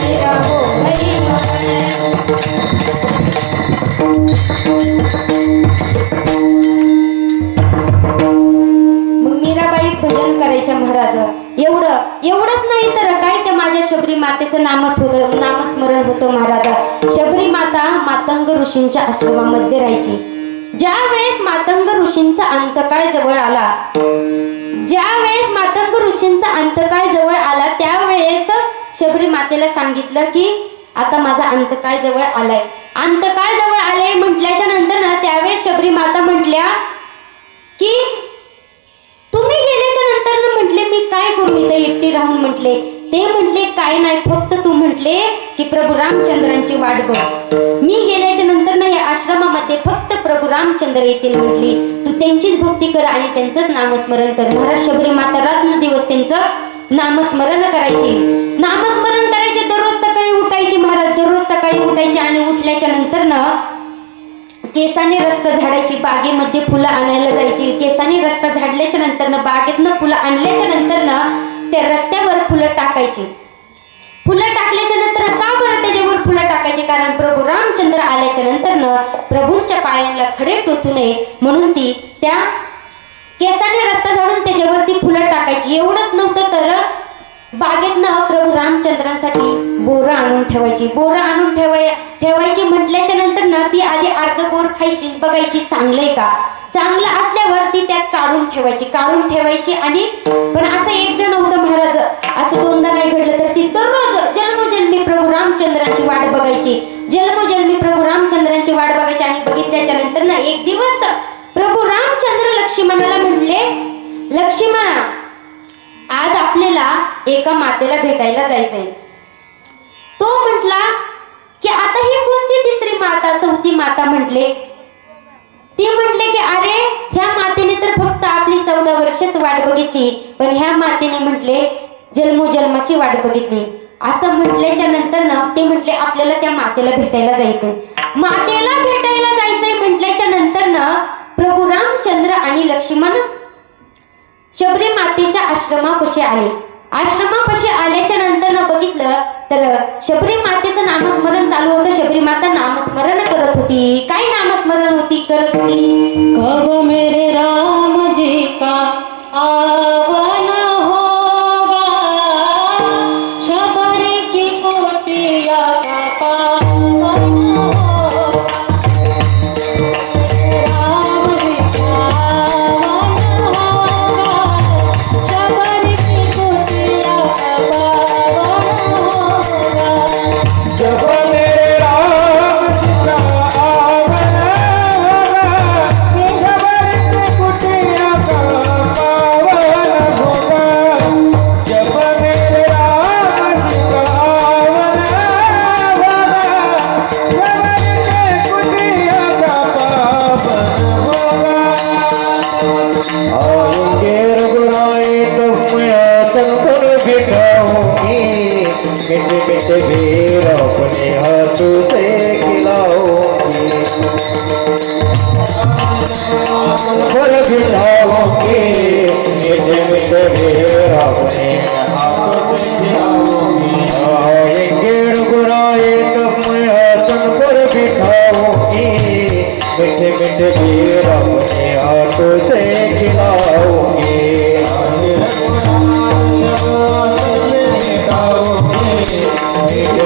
मेरा हो गई मग मीराबाई भजन करायच्या महाराज एवढंच नाही तर काय त्या माझ्या शबरी मातेचं नामस्मरण होतं महाराज शबरी माता मातंग ऋषींच्या आश्रमामध्ये राहायची ज्या वेळेस मातंग ऋषींचा अंतकाळ जवळ आला त्यावेळेस शबरी मातेला सांगितलं की आता माझा अंतकाळ जवळ आलाय म्हटल्याच्या नंतर ना त्यावेळेस शबरी माता म्हटल्या की तुम्ही गेल्याच्या नंतर ना म्हटले मी काय करू इथं एकटी राहून म्हटले ते म्हटले काय नाही फक्त तू म्हटले की प्रभू रामचंद्रांची वाट बघ मी गेल्याच्या नंतर ना या आश्रमामध्ये फक्त प्रभू रामचंद्र येतील म्हटली तू त्यांचीच भक्ती कर आणि त्यांचंच नामस्मरण कर महाराज शबरी माता रात्र दिवस त्यांचं नामस्मरण करायचे दररोज सकाळी उठायची महाराज दररोज सकाळी उठायची आणि उठल्याच्या नंतर ना केसाने रस्ता झाडायची बागेमध्ये फुलं आणायला जायची केसाने रस्ता झाडल्याच्या नंतर ना बागेतनं फुलं आणल्याच्या नंतर ना त्या रस्त्यावर फुलं टाकायची टाकल्याच्या नंतर का बरं त्याच्यावर फुलं टाकायची कारण प्रभू रामचंद्र आल्याच्या नंतर ना प्रभूंच्या पायांना खडे टोचू नये म्हणून ती त्या केसाने रस्ता झाडून त्याच्यावरती फुलं टाकायची एवढंच नव्हतं तर बागेतनं प्रभू रामचंद्रांसाठी बोरं आणून ठेवायची म्हटल्याच्या नंतर ना ती आधी अर्ध बोर खायची बघायची चांगलंय का चांगलं असल्यावर ती त्यात काढून ठेवायची आणि पण असं एकदा नव्हतं महाराज असं दोनदा नाही घडलं तर ती दररोज जन्मोजन्मी प्रभू रामचंद्रांची वाट बघायची आणि बघितल्याच्या नंतर ना एक दिवस प्रभू रामचंद्र लक्ष्मणाला म्हटले लक्ष्मण आज आपल्याला एका मातेला भेटायला जायचंय तो म्हटला की आता ही कोणती तिसरी माता चौथी माता म्हटले ती म्हटले की अरे ह्या मातेने तर फक्त आपली 14 वर्षच वाट बघितली पण ह्या मातेने म्हटले जन्मोजन्माची वाट बघितली असं म्हटल्याच्या नंतर ना ते म्हटले आपल्याला त्या मातेला भेटायला जायचंय म्हटल्याच्या नंतर ना प्रभू रामचंद्र आणि लक्ष्मण शबरी मातेच्या आश्रमापाशी आल्याच्या नंतर न बघितलं तर शबरी मातेचं नामस्मरण चालू होतं शबरी माता नामस्मरण करत होती काय नामस्मरण करत होती कब मेरे राम जी का आवन होगा शबरी की कुटिया का पावन होगा राम जी का आवन होगा शबरी की कुटिया का पावन होगा जब मेरे राम जी का आवन होगा शबर की कुटिया का पावन होगा जब मेरे राम जी का आवन होगा शबर की कुटिया का पावन होगा आएंगे रघुराई तुम आसन पर बिठाऊंगी मीठे मीठे बेर अपने हाथों से खिलाऊंगी आसन पर बिठाऊंगी मीठे मीठे बेर अपने हाथों से खिलाऊंगी आएंगे रघुराई तुम आसन पर बिठाऊंगी मीठे मीठे बेर अपने हाथों से खिलाऊंगी मीठे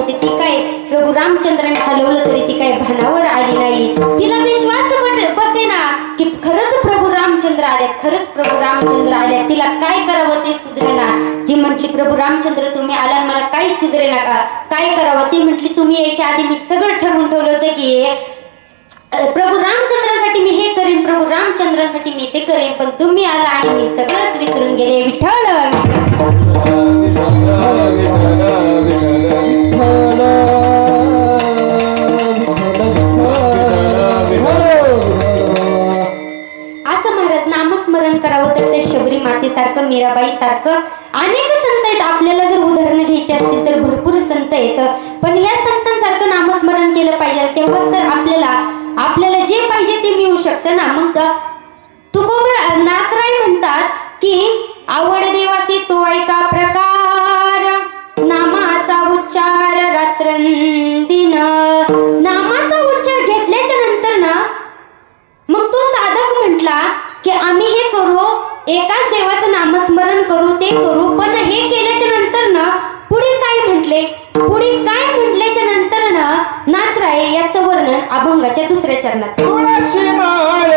नव्हते. ती काय प्रभू रामचंद्राने हलवलं तरी ती काय भानावर आली नाही. तिला विश्वास बसेना की खरंच प्रभू रामचंद्र आल्यात, खरंच प्रभू रामचंद्र आल्यात. तिला काय करावं ते सुधरेना. जी म्हटली प्रभू रामचंद्र तुम्ही आला मला काही सुधरे नका, काय करावं. ती म्हटली तुम्ही यायच्या आधी मी सगळं ठरवून ठेवलं होतं की प्रभू रामचंद्रांसाठी मी हे करेन, प्रभू रामचंद्रांसाठी मी ते करेन, पण तुम्ही आला आणि मी सगळंच विसरून गेले. विठ्ठल असं महाराज नामस्मरण करावं तर ते शबरी मातेसारखं, मीराबाई सारखं अनेक संत आहेत. आपल्याला जर उदाहरणं घ्यायची असतील तर भरपूर संत आहेत, पण ह्या संतांसारखं नामस्मरण केलं पाहिजे. तेव्हा तर आपल्याला जे पाहिजे ते मिळू शकतं ना. मग तुकोबर नाथराय म्हणतात की आवड देवासी तो ऐका प्रकार, नामाचा उच्चार रात्रंदिन. नामाचा उच्चार घेतल्याच्या नंतर ना मग तो साधक म्हटला की आम्ही हे करू, एकाच देवाचं नामस्मरण करू, ते करू, पण हे केल्याच्या नंतर ना पुढे काय म्हटले, पुढे काय म्हटल्याच्या नंतर ना नाथराय याचं वर्णन अभंगाच्या दुसऱ्या चरणात. तुळशी माळ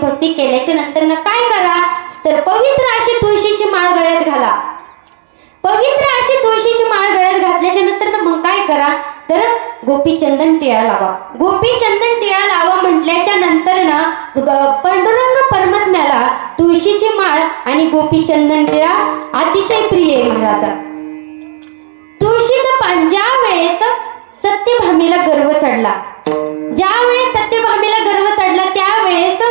भक्ती केल्याच्या नंतर ना काय करा तर पवित्र अशी तुळशीची माळ गळ्यात घाला. पवित्र अशी तुळशीची माळ गळ्यात घातल्याच्या नंतर ना मग काय करा तर गोपीचंदन टिळा लावा. गोपीचंदन टिळा लावा म्हटल्याच्या नंतर ना पांडुरंग परमात्म्याला तुळशीची माळ आणि गोपीचंदन टिळा अतिशय प्रिय आहे महाराजा. तुळशीचं ज्या वेळेस सत्यभामीला गर्व चढला, ज्या वेळेस सत्यभामीला गर्व चढला त्यावेळेस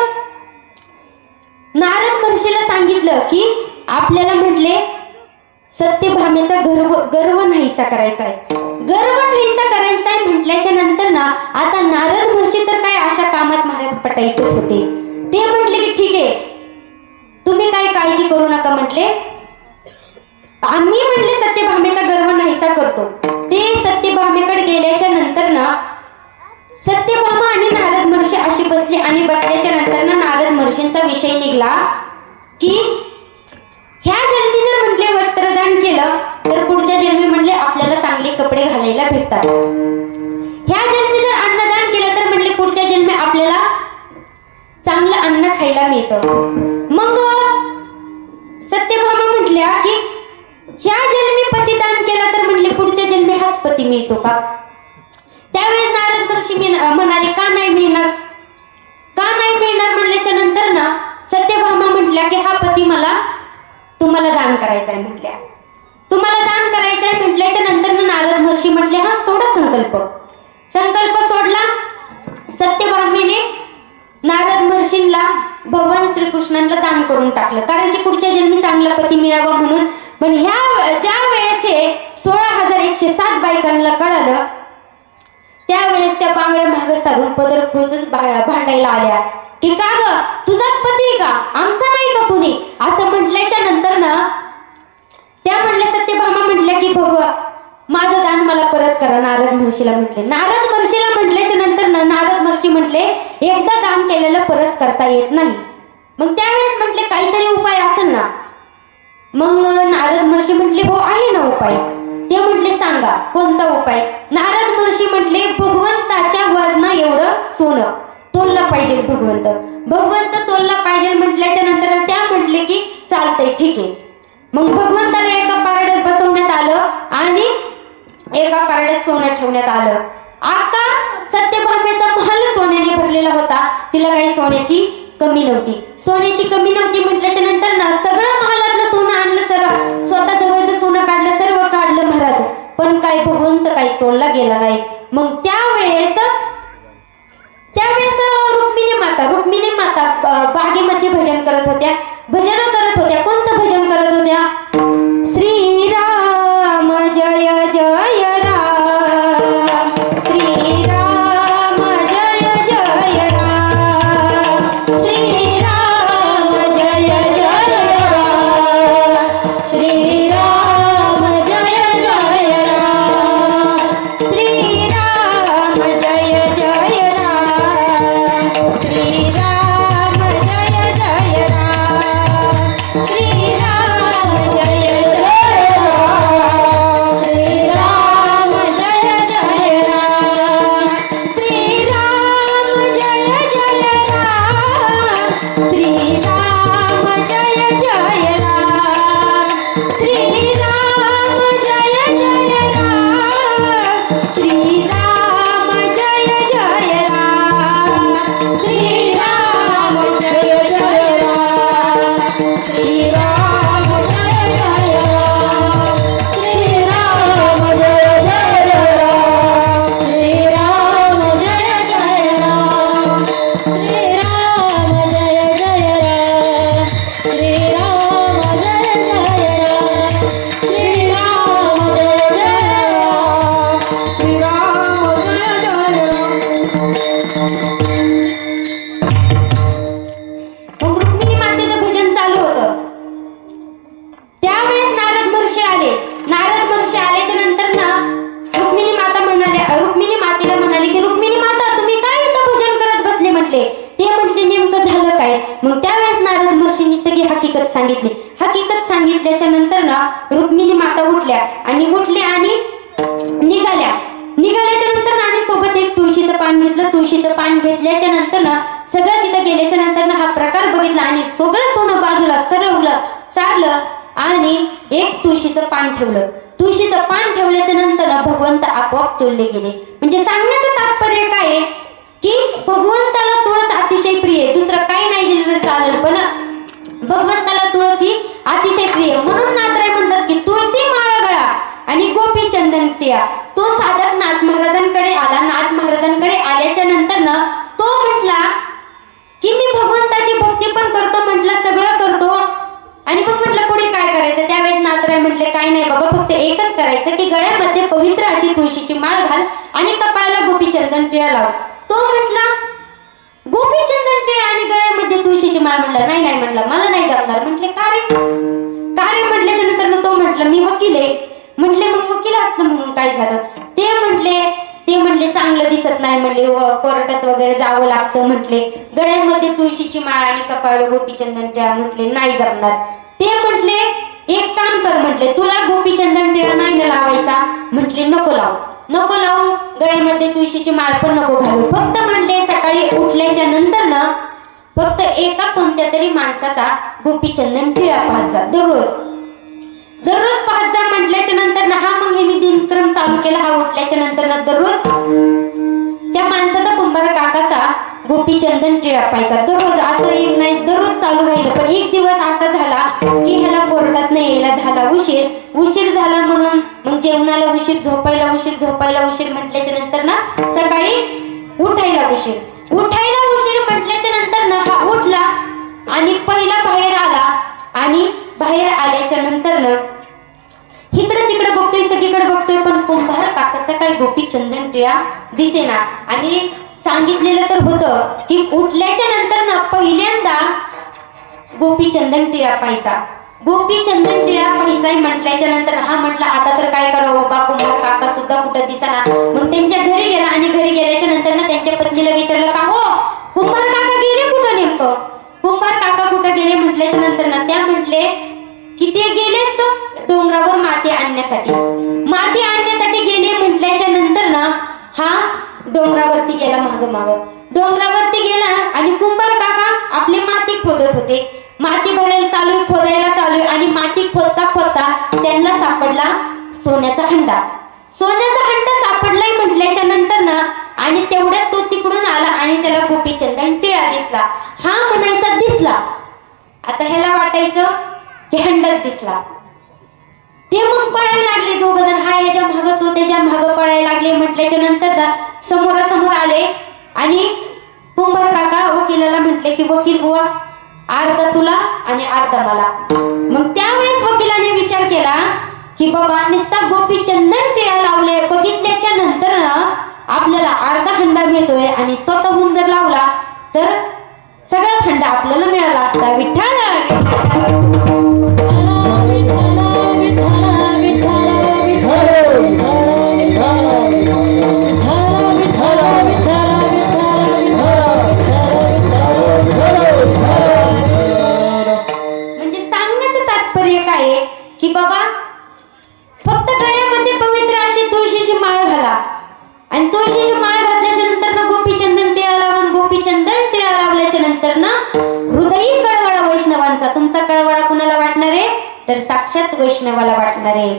नारद महर्षीला सांगितलं की आपल्याला म्हटले सत्यभामेचा गर्व नाहीसा करायचा आहे, गर्व नाहीसा करायचा आहे म्हटल्याच्या नंतर ना आता नारद महर्षी तर काय अशा कामात महाराज पटाईतच होते. ते म्हटले की ठीक आहे तुम्ही काय काळजी करू नका, म्हटले आम्ही म्हटले सत्यभामेचा गर्व नाहीसा करतो. ते सत्यभामेकडे गेल्याच्या नंतर ना सत्यभामा आणि नारद महर्षी अशी बसले आणि बसल्याच्या नंतर ना नारद महर्षींचा विषय निघला की ह्या जन्मी जर म्हटले वस्त्रदान केलं तर पुढच्या जन्मी म्हटले आपल्याला चांगले कपडे घालायला भेटतात. ह्या जन्मी जर अन्नदान केलं तर म्हटले पुढच्या जन्मी आपल्याला चांगलं अन्न खायला मिळतं. मग सत्यभामा म्हटल्या की ह्या जन्मी पतिदान केला तर म्हटले पुढच्या जन्मी हाच पती मिळतो का? त्यावेळेस नारद महर्षी म्हणाले का नाही मिळणार, का नाही मिळणार म्हणल्याच्या नंतर ना सत्यभामा म्हटल्या की हा पती मला तुम्हाला दान करायचा आहे. म्हटल्या तुम्हाला दान करायचं आहे म्हटल्याच्या नंतर ना नारद महर्षी म्हटले हा सोडा संकल्प. संकल्प सोडला. सत्यभामेने नारद महर्षींना भगवान श्रीकृष्णांना दान करून टाकलं, कारण की पुढच्या जन्मी चांगला पती मिळावा म्हणून. पण ह्या ज्या वेळेस हे 16,107 बायकांना कळालं त्यावेळेस त्या बांगड्या माग सारून पदर खोचच भांडायला आल्या की का ग तुझाच पती का, आमचा नाही का कुणी, असं म्हटल्याच्या नंतर ना त्या म्हणल्या सत्यभामा म्हटल्या की भगवा माझं दान मला परत करा. नारद महर्षीला म्हटले. नारद महर्षीला म्हटल्याच्या नंतर ना नारद महर्षी म्हटले एकदा दान केलेलं परत करता येत नाही. मग त्यावेळेस म्हटले काहीतरी उपाय असेल ना. मग नारद महर्षी म्हटले हो आहे ना उपाय. ते म्हटले सांगा कोणता उपाय. नारद महर्षी म्हटले भगवंताच्या वजना एवढं सोनं तोललं पाहिजे. भगवंत तोलला पाहिजे म्हटल्याच्या नंतर त्या म्हटले की चालतंय ठीक आहे. मग भगवंताला एका पारड्यात बसवण्यात आलं आणि एका पारड्यात सोनं ठेवण्यात आलं. आता सत्यभामेचा महल सोन्याने भरलेला होता, तिला काही सोन्याची कमी नव्हती. सोन्याची कमी नव्हती म्हटल्याच्या नंतर ना सगळं महालातलं सोनं आणलं, सर्व स्वतः जवळचं सोनं काढलं, सर्व काढलं महाराज, पण काही भगवंत काही तोडला गेला नाही. मग त्यावेळेस रुक्मिणी माता बागेमध्ये भजन करत होत्या. कोणतं भजन करत होत्या? श्रीराम जय जय राम, श्रीराम जय जय राम, श्रीराम जय जय राम, श्रीराम जय जय राम, श्रीराम जय जय राम, श्रीराम जय जय राम, श्रीराम जय जय राम, श्रीराम जय जय राम, श्रीराम जय जय राम, श्रीराम जय जय राम, श्रीराम जय जय राम, श्रीराम जय जय राम, श्रीराम जय जय राम, श्रीराम जय जय राम, श्रीराम जय जय राम, श्रीराम जय जय राम, श्रीराम जय जय राम, श्रीराम जय जय राम, श्रीराम जय जय राम, श्रीराम जय जय राम. मग रुक्मिणी मातेचं भजन चालू होतं. त्यावेळेस नारद महर्षी आले. नारद महर्षी आल्याच्या नंतर ना रुक्मिणी मातेला म्हणाले की रुक्मिणी माता तुम्ही काय इथं भजन करत बसले म्हटले. ते म्हटले नेमकं झालं काय. मग त्यावेळेस नारद महर्षींनी सगळी हकीकत सांगितली. हकीकत सांगितल्याच्या नंतर ना रुक्मिणी माता उठल्या आणि निघाल्याच्या नंतर आम्ही सोबत एक तुळशीचं पान घेतलं. तुळशीचं पान घेतल्याच्या नंतर ना सगळं तिथं गेल्याच्या नंतर ना हा प्रकार बघितला आणि सगळं सोनं बाजूला सरवलं सारलं आणि एक तुळशीचं पान ठेवलं. तुळशीचं पान ठेवल्याच्या नंतर भगवंत आपोआप तोडले गेले. म्हणजे सांगण्याचं तात्पर्य काय आहे की भगवंताला तुळस अतिशय प्रिय आहे. दुसरं काही नाही दिलं तर चालेल, पण भगवंताला तुळस ही अतिशय प्रिय. म्हणून नाथराय म्हणतात की तुळसी माळ गळा आणि गोपी चंदन टिया. तो साधक नाथ महाराजांकडे आला. नाथ महाराजांकडे आल्याच्या नंतर तो म्हटला की मी भगवंताची भक्ती पण करतो, म्हटलं सगळं करतो. आणि मग म्हटलं पुढे काय करायचं. त्यावेळेस नाथराय म्हटले काय नाही बाबा, फक्त एकच करायचं की गळ्यामध्ये पवित्र अशी तुळशीची माळ घाल आणि कपाळाला गोपी चंदन टिळा लाव. तो म्हटला गोपी चंदन टिळा आणि गळ्यामध्ये तुळशीची माळ. म्हटलं नाही म्हटलं मला नाही जमणार. म्हटले का रे म्हटल्याच्या नंतर तो म्हटलं मी वकील आहे. म्हटले मग वकील असलं म्हणून काय झालं. ते म्हटले म्हणले चांगलं दिसत नाही म्हणले, कोर्टात वगैरे जावं लागतं म्हटले, गळ्यामध्ये तुळशीची माळ आणि कपाळ गोपीचंदन टिळा म्हटले नाही जमणार. ते म्हटले एक काम कर म्हटले, तुला गोपीचंदन टिळा नाही ना लावायचा म्हटले, नको लावू, गळ्यामध्ये तुळशीची माळ पण नको घालू, फक्त म्हटले सकाळी उठल्याच्या नंतर ना फक्त एका कोणत्या तरी माणसाचा गोपीचंदन टिळा पाहत जा, दररोज पाहत जा म्हटल्याच्या नंतर ना हा मग हे दिनक्रम चालू केला. हा उठल्याच्या नंतर ना दररोज त्या माणसाचा कुंभार काकाचा गोपीचंदन टिळा पाहायचा, दररोज. असं एक नाही, दररोज चालू राहिलं. पण एक दिवस असा झाला की ह्याला कोर्टात नाही यायला झाला उशीर झाला म्हणून मग जेवणाला उशीर, झोपायला उशीर म्हटल्याच्या नंतर ना सकाळी उठायला उशीर म्हटल्याच्या नंतर ना हा उठला आणि पहिला बाहेर आला आणि बाहेर आल्याच्या नंतर ना इकडे तिकडे बघतोय, सगळीकडे बघतोय, पण कुंभार काकाचा काही गोपीचंदन टिळा दिसेना. आणि सांगितलेलं तर होतं की उठल्याच्या नंतर ना पहिल्यांदा गोपीचंदन टिळा पाहायचा म्हटल्याच्या नंतर हा म्हटला आता तर काय करावं बा, कुंभार काका सुद्धा कुठं दिसेना. मग त्यांच्या घरी गेला आणि घरी गेल्याच्या नंतर ना त्यांच्या पत्नीला विचारलं का हो कुंभार काका गेले कुठं, नेमकं कुंभार काका कुठं गेले म्हटल्याच्या नंतर ना त्या म्हटले की ते गेले तर डोंगरावर माती आणण्यासाठी गेले म्हटल्याच्या नंतर ना हा डोंगरावरती गेला, माग डोंगरावरती गेला आणि कुंभार काका आपले माती खोदत होते, माती भरायला खोदायला चालू आणि माती खोदता त्यांना सापडला सोन्याचा हंडा सापडलाय म्हटल्याच्या नंतर ना आणि तेवढ्यात तो तिकडून आला आणि त्याला गोपीचंदन टिळा दिसला. हा म्हणायचा दिसला, आता ह्याला वाटायचं की हंडाच दिसला. ते मग पळायला लागले दोघं जण, हा ह्याच्या मागं तो त्याच्या मागं पळायला लागले. म्हटल्याच्या नंतर समोरासमोर आले आणि कुंभार काका वकिलाला म्हटले की वकील बुवा अर्धा तुला आणि अर्धा मला. मग त्यावेळेस वकिलाने विचार केला की बाबा नुसता गोपीचंदन टिळा लावले बघितल्याच्या नंतर आपल्याला अर्धा हंडा मिळतोय आणि स्वतःहून जर लावला तर सगळाच हंडा आपल्याला मिळाला असता. विठ्ठल की बाबा फक्त गळ्यामध्ये पवित्र अशी तुळशीची माळ घाला आणि तुळशीची माळ घातल्याच्या नंतर ना गोपीचंदन टिळा लावून गोपीचंदन टिळा लावल्याच्या नंतर ना हृदयी कळवळा वैष्णवांचा. तुमचा कळवळा कुणाला वाटणार आहे तर साक्षात वैष्णवाला वाटणार आहे.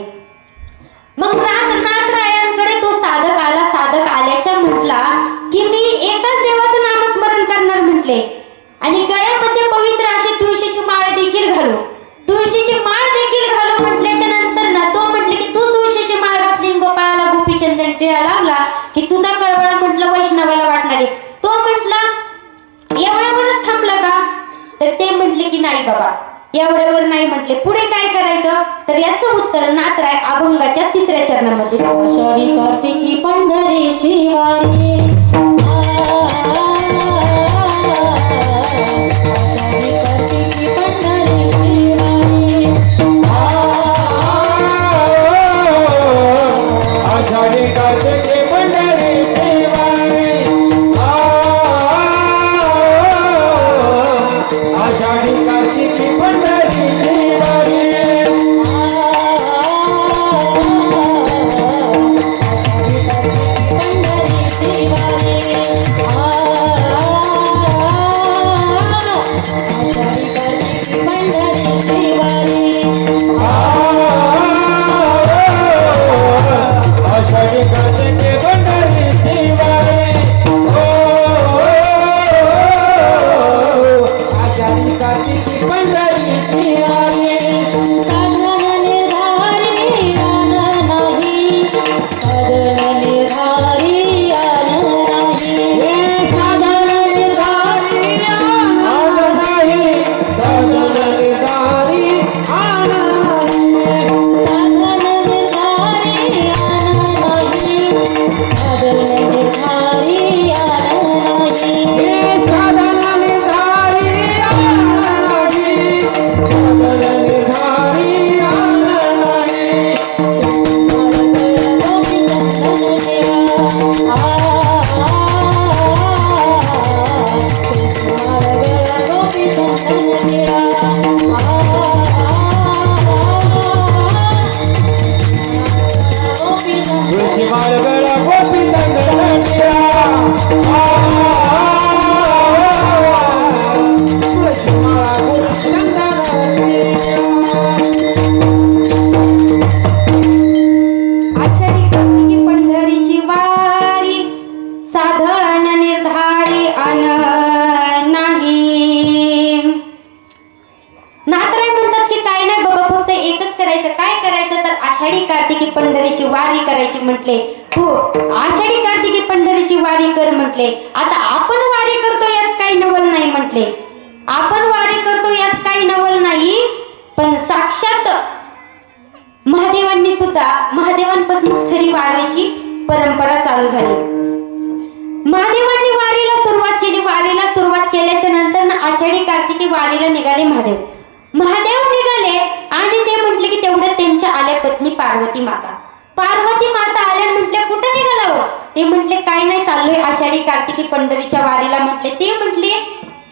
मग नाथरायांकडे तो साधक आल्याच्या म्हटला की मी एकाच देवाचं नामस्मरण करणार म्हटले आणि गळ्यामध्ये पवित्र अशी तुळशीची माळ देखील घालू म्हटल्याच्या नंतर ना तो म्हटले की तू तुळशीची माळ घातली गोपाळाला गोपीचंदन टिळा लावला की तुझा कळवळा म्हटलं वैष्णवाला वाटणार आहे. तो म्हटला एवढ्यावरच थांबला का तर ते म्हटले की नाही बाबा एवढ्यावर नाही म्हटले, पुढे काय करायचं तर याचं उत्तर नाथराय अभंगाच्या 3ऱ्या चरणामध्ये. आषाढी कार्तिकी पंढरीची वारी आषाढी करायची म्हटले. हो, आषाढी कार्तिकी पंढरीची वारी कर म्हटले. आता आपण वारी करतो यात काही नवल नाही म्हटले. आपण वारी करतो यात काही नवल नाही, पण साक्षात महादेवांनी सुद्धा महादेवांपासूनच खरी वारीची परंपरा चालू झाली. महादेवांनी वारीला सुरुवात केली. वारीला सुरुवात केल्याच्या नंतर ना आषाढी कार्तिकी वारीला निघाले महादेव. महादेव निघाले आणि ते म्हटले की तेवढ्यात त्यांच्या आल्या पत्नी पार्वती माता. पार्वती माता आल्या म्हटले कुठं निघाला हो? ते म्हटले काय नाही, चाललोय आषाढी कार्तिकी पंढरीच्या वारीला म्हटले. ते म्हटले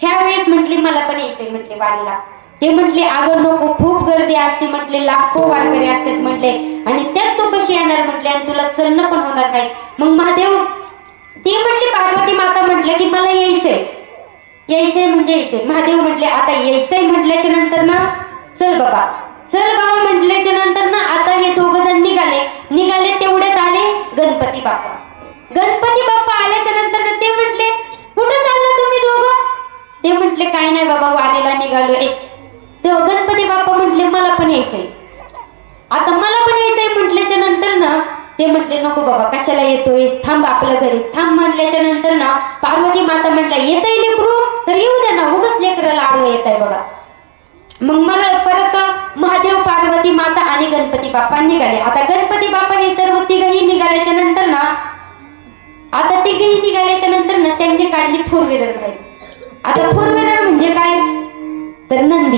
ह्या वेळेस म्हटले मला पण यायचंय म्हटले वारीला. ते म्हटले अगं नको, खूप गर्दी असते म्हटले, लाखो वारकरी असतात म्हटले आणि त्यात तू कशी येणार म्हटले आणि तुला चलणं पण होणार नाही. मग महादेव ती म्हटली पार्वती माता म्हटले की मला यायचंय म्हणजे यायचंय. महादेव म्हटले आता यायचंय म्हटल्याच्या नंतर ना चल बाबा म्हटल्याच्या नंतर ना आता हे दोघं जण निघाले. तेवढ्यात आले गणपती बाप्पा आल्याच्या नंतर ना ते म्हटले कुठं चाललं तुम्ही दोघं? ते म्हटले काय नाही बाबा वारीला निघालोय. ते गणपती बाप्पा म्हटले मला पण यायचंय. आता मला पण यायचंय म्हटल्याच्या नंतर ना ते म्हटले नको बाबा कशाला येतोय, थांब आपल्या घरीच थांब म्हटल्याच्या नंतर ना पार्वती माता म्हटल्या येतय लेकरू तर येऊ द्या ना, उगाच लेकराला आडवं येत आहे बघा. मग मला परत महादेव, पार्वती माता आणि गणपती बाप्पा निघाले. आता गणपती बाप्पा हे सर्व तिघही निघाल्याच्या नंतर ना त्यांनी काढली फोर व्हीलर बाहेर. आता फोर व्हीलर म्हणजे काय तर नंदी.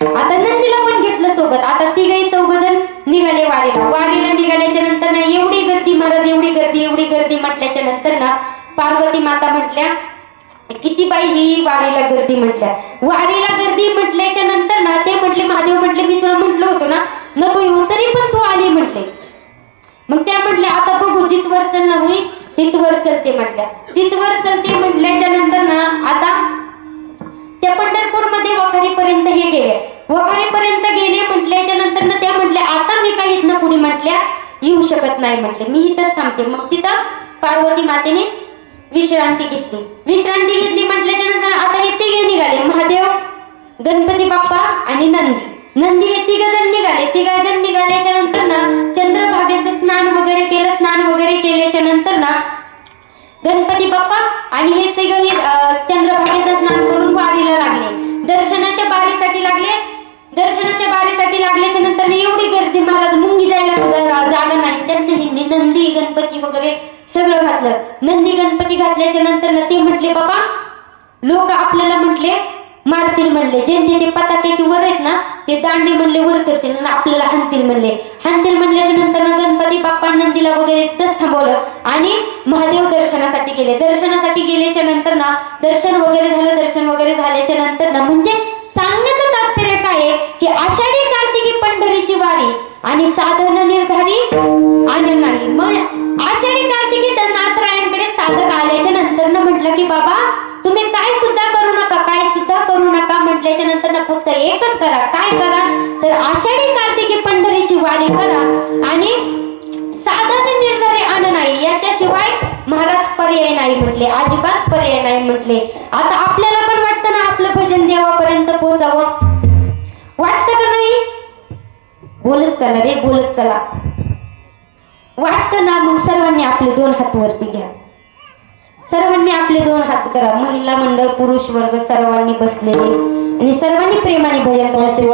आता नंदीला पण घेतलं सोबत. आता तिघही चौघजण निघाले वारीला निघाल्याच्या नंतर ना एवढी गर्दी महाराज, एवढी गर्दी म्हटल्याच्या नंतर ना पार्वती माता म्हटल्या किती बाई ही वारीला गर्दी म्हटल्या. वारीला गर्दी म्हटल्याच्या नंतर ना ते म्हटले महादेव म्हटले मी तुला म्हटलं होतं ना नको येऊ, तरी पण तू आली म्हटले. मग त्या म्हटल्या आता बघू जितवर चलणं होईल तिथवर चलते म्हटल्या. तिथवर चलते म्हटल्याच्या नंतर ना आता त्या पंढरपूरमध्ये वखारीपर्यंत हे गेले. वखारीपर्यंत गेले म्हटल्याच्या नंतर ना त्या म्हटल्या आता मी काही इथनं पुढे म्हटल्या येऊ शकत नाही म्हटले, मी इथंच थांबते. मग तिथं पार्वती मातेने विश्रांती घेतली म्हटल्याच्या नंतर आता हे तिघे निघाले महादेव, गणपती बाप्पा आणि नंदी हे तिघजण निघाल्याच्या नंतर ना चंद्रभागेचं स्नान वगैरे केल्याच्या नंतर ना गणपती बाप्पा आणि हे तिघही चंद्रभागेचं स्नान करून वारीला लागले. दर्शनाच्या बारीसाठी लागल्याच्या नंतर एवढी गर्दी महाराज मुंगी जायला जागा नाही. त्यांनी नंदी गणपती वगैरे सगळं घातलं. नंदी गणपती घातल्याच्या नंतर ते म्हटले बाबा लोक आपल्याला म्हटले मारतील म्हणले, ज्यांचे ते पताक्याची वर आहेत ना ते दांडे म्हणले वर करतील आपल्याला हाणतील म्हणल्याच्या नंतर गणपती बाप्पा नंदीला वगैरे तिथंच थांबवलं आणि महादेव दर्शनासाठी गेल्याच्या नंतर ना दर्शन वगैरे झाल्याच्या नंतर ना म्हणजे सांगण्याचं तात्पर्य काय आहे की आषाढी कार्तिकी पंढरीची वारी आणि साधन निर्धारी आनंद नाही. मग आषाढी कार्तिकी नाथरायांकडे साधक आल्याच्या नंतर ना म्हटलं की बाबा तुम्ही काय सुद्धा करू नका म्हटल्याच्या नंतर फक्त एकच करा. काय करा तर आषाढी कार्तिकी पंढरीची वारी करा आणि साधन निर्धारी आनंद नाही, याच्याशिवाय महाराज पर्याय नाही म्हटले, अजिबात पर्याय नाही म्हटले. आता आपल्याला पण वाटतं ना आपलं भजन देवापर्यंत पोहोचावं, वाटतं का नाही? बोलत चला वाटतं ना. मग सर्वांनी आपले 2 हात वरती घ्या, सर्वांनी आपले 2 हात करा. महिला मंडळ, पुरुष वर्ग सर्वांनी बसलेले आणि सर्वांनी प्रेमाने भजन करते.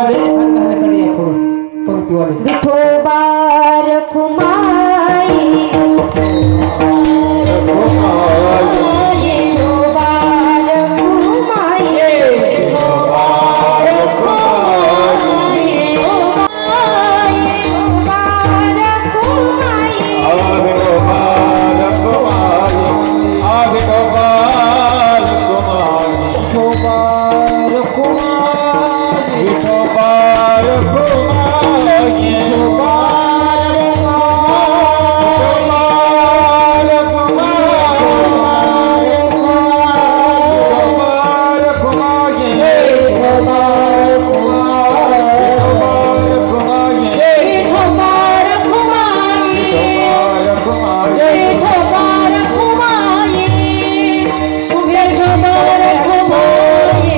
विठोबा रखुमाई Bye.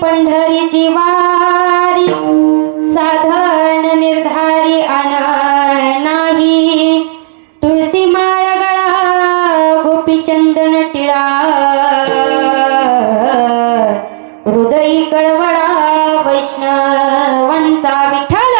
पंढरीची वारी साधन निर्धारी अन नाही तुळसी माळ गळा गोपीचंदन टिळा हृदयी कळवळा वैष्णवांचा विठ्ठल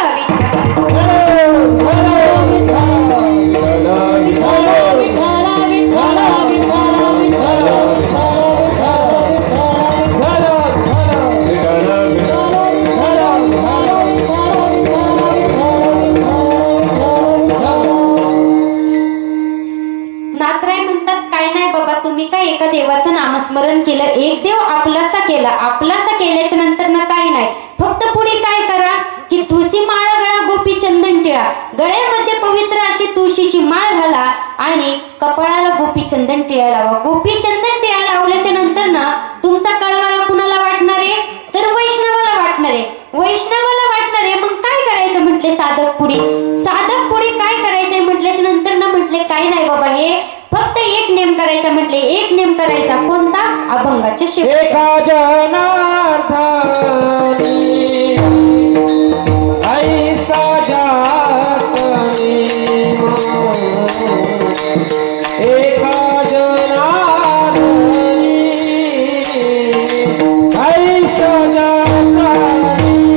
नाथराय म्हणतात काय नाही बाबा, तुम्ही काय एका देवाचं नामस्मरण केलं, एक देव आपलासा केला, आपलासा केल्याच्या नंतर ना काही नाही, फक्त पुढे काय करा की तुळशी माळ गळा गोपी चंदन टिळा, गळ्यामध्ये पवित्र अशी तुळशीची माळ घाला आणि कपाळाला गोपी चंदन टिळा लावा. गोपी चंदन टिळा लावल्याच्या नंतर ना तुमचा कळवळा कुणाला वाटणार आहे तर वैष्णवाला वाटणार आहे. वैष्णवाला वाटणार आहे मग काय करायचं म्हटले साधक पुढे काय करायचंय म्हटल्याच्या नंतर ना म्हटले काय नाही बाबा, हे फक्त एक नेम करायचा म्हटले. एक नेम करायचा कोणता? अभंगाच्या शेवटी एका जनार्दनी ऐसा जातनी एका जनार्दनी ऐसा जातनी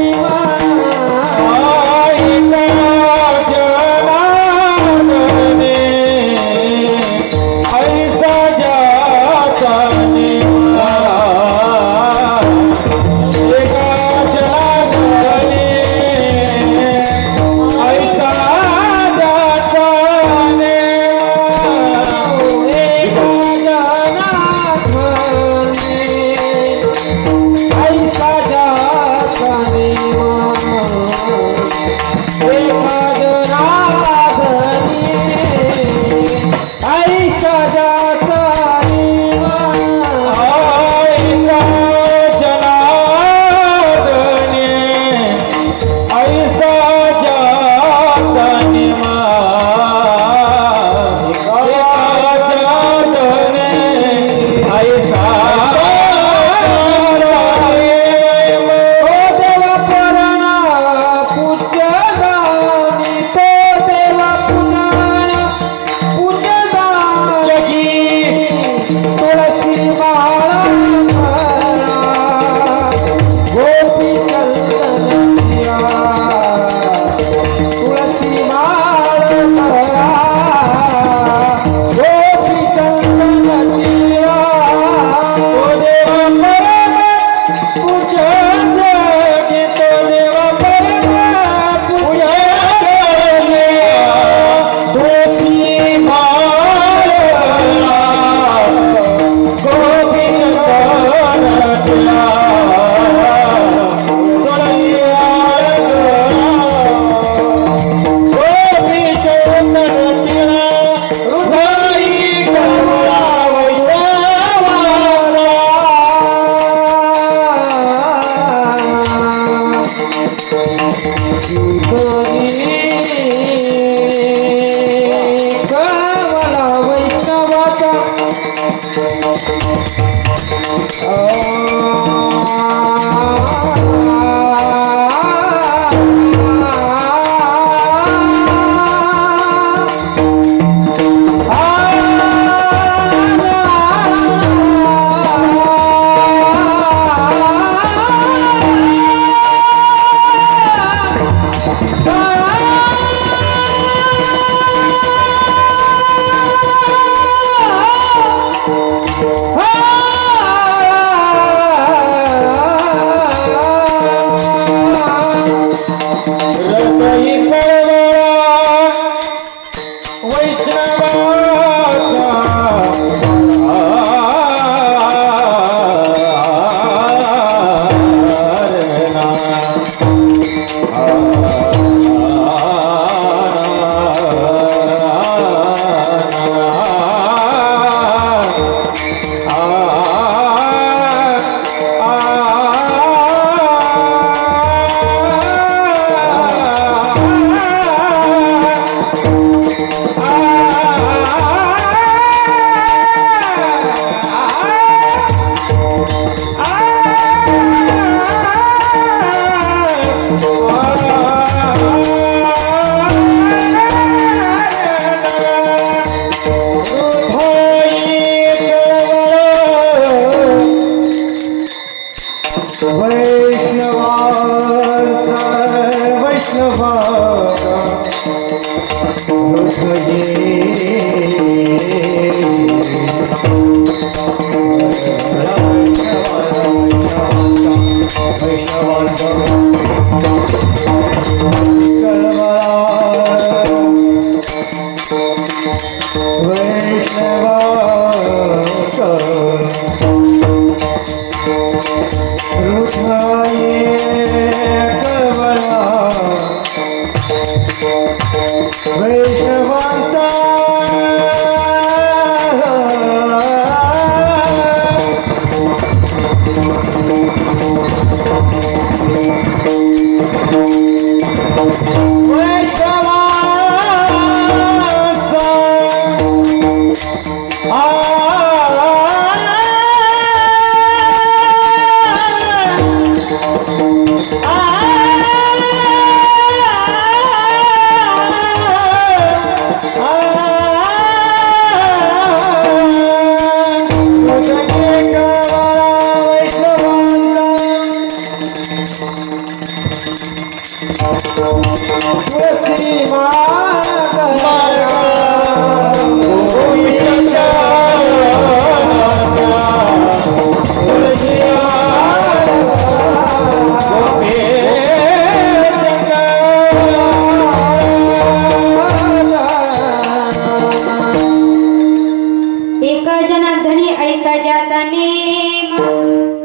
ऐसा ज्याचा नेम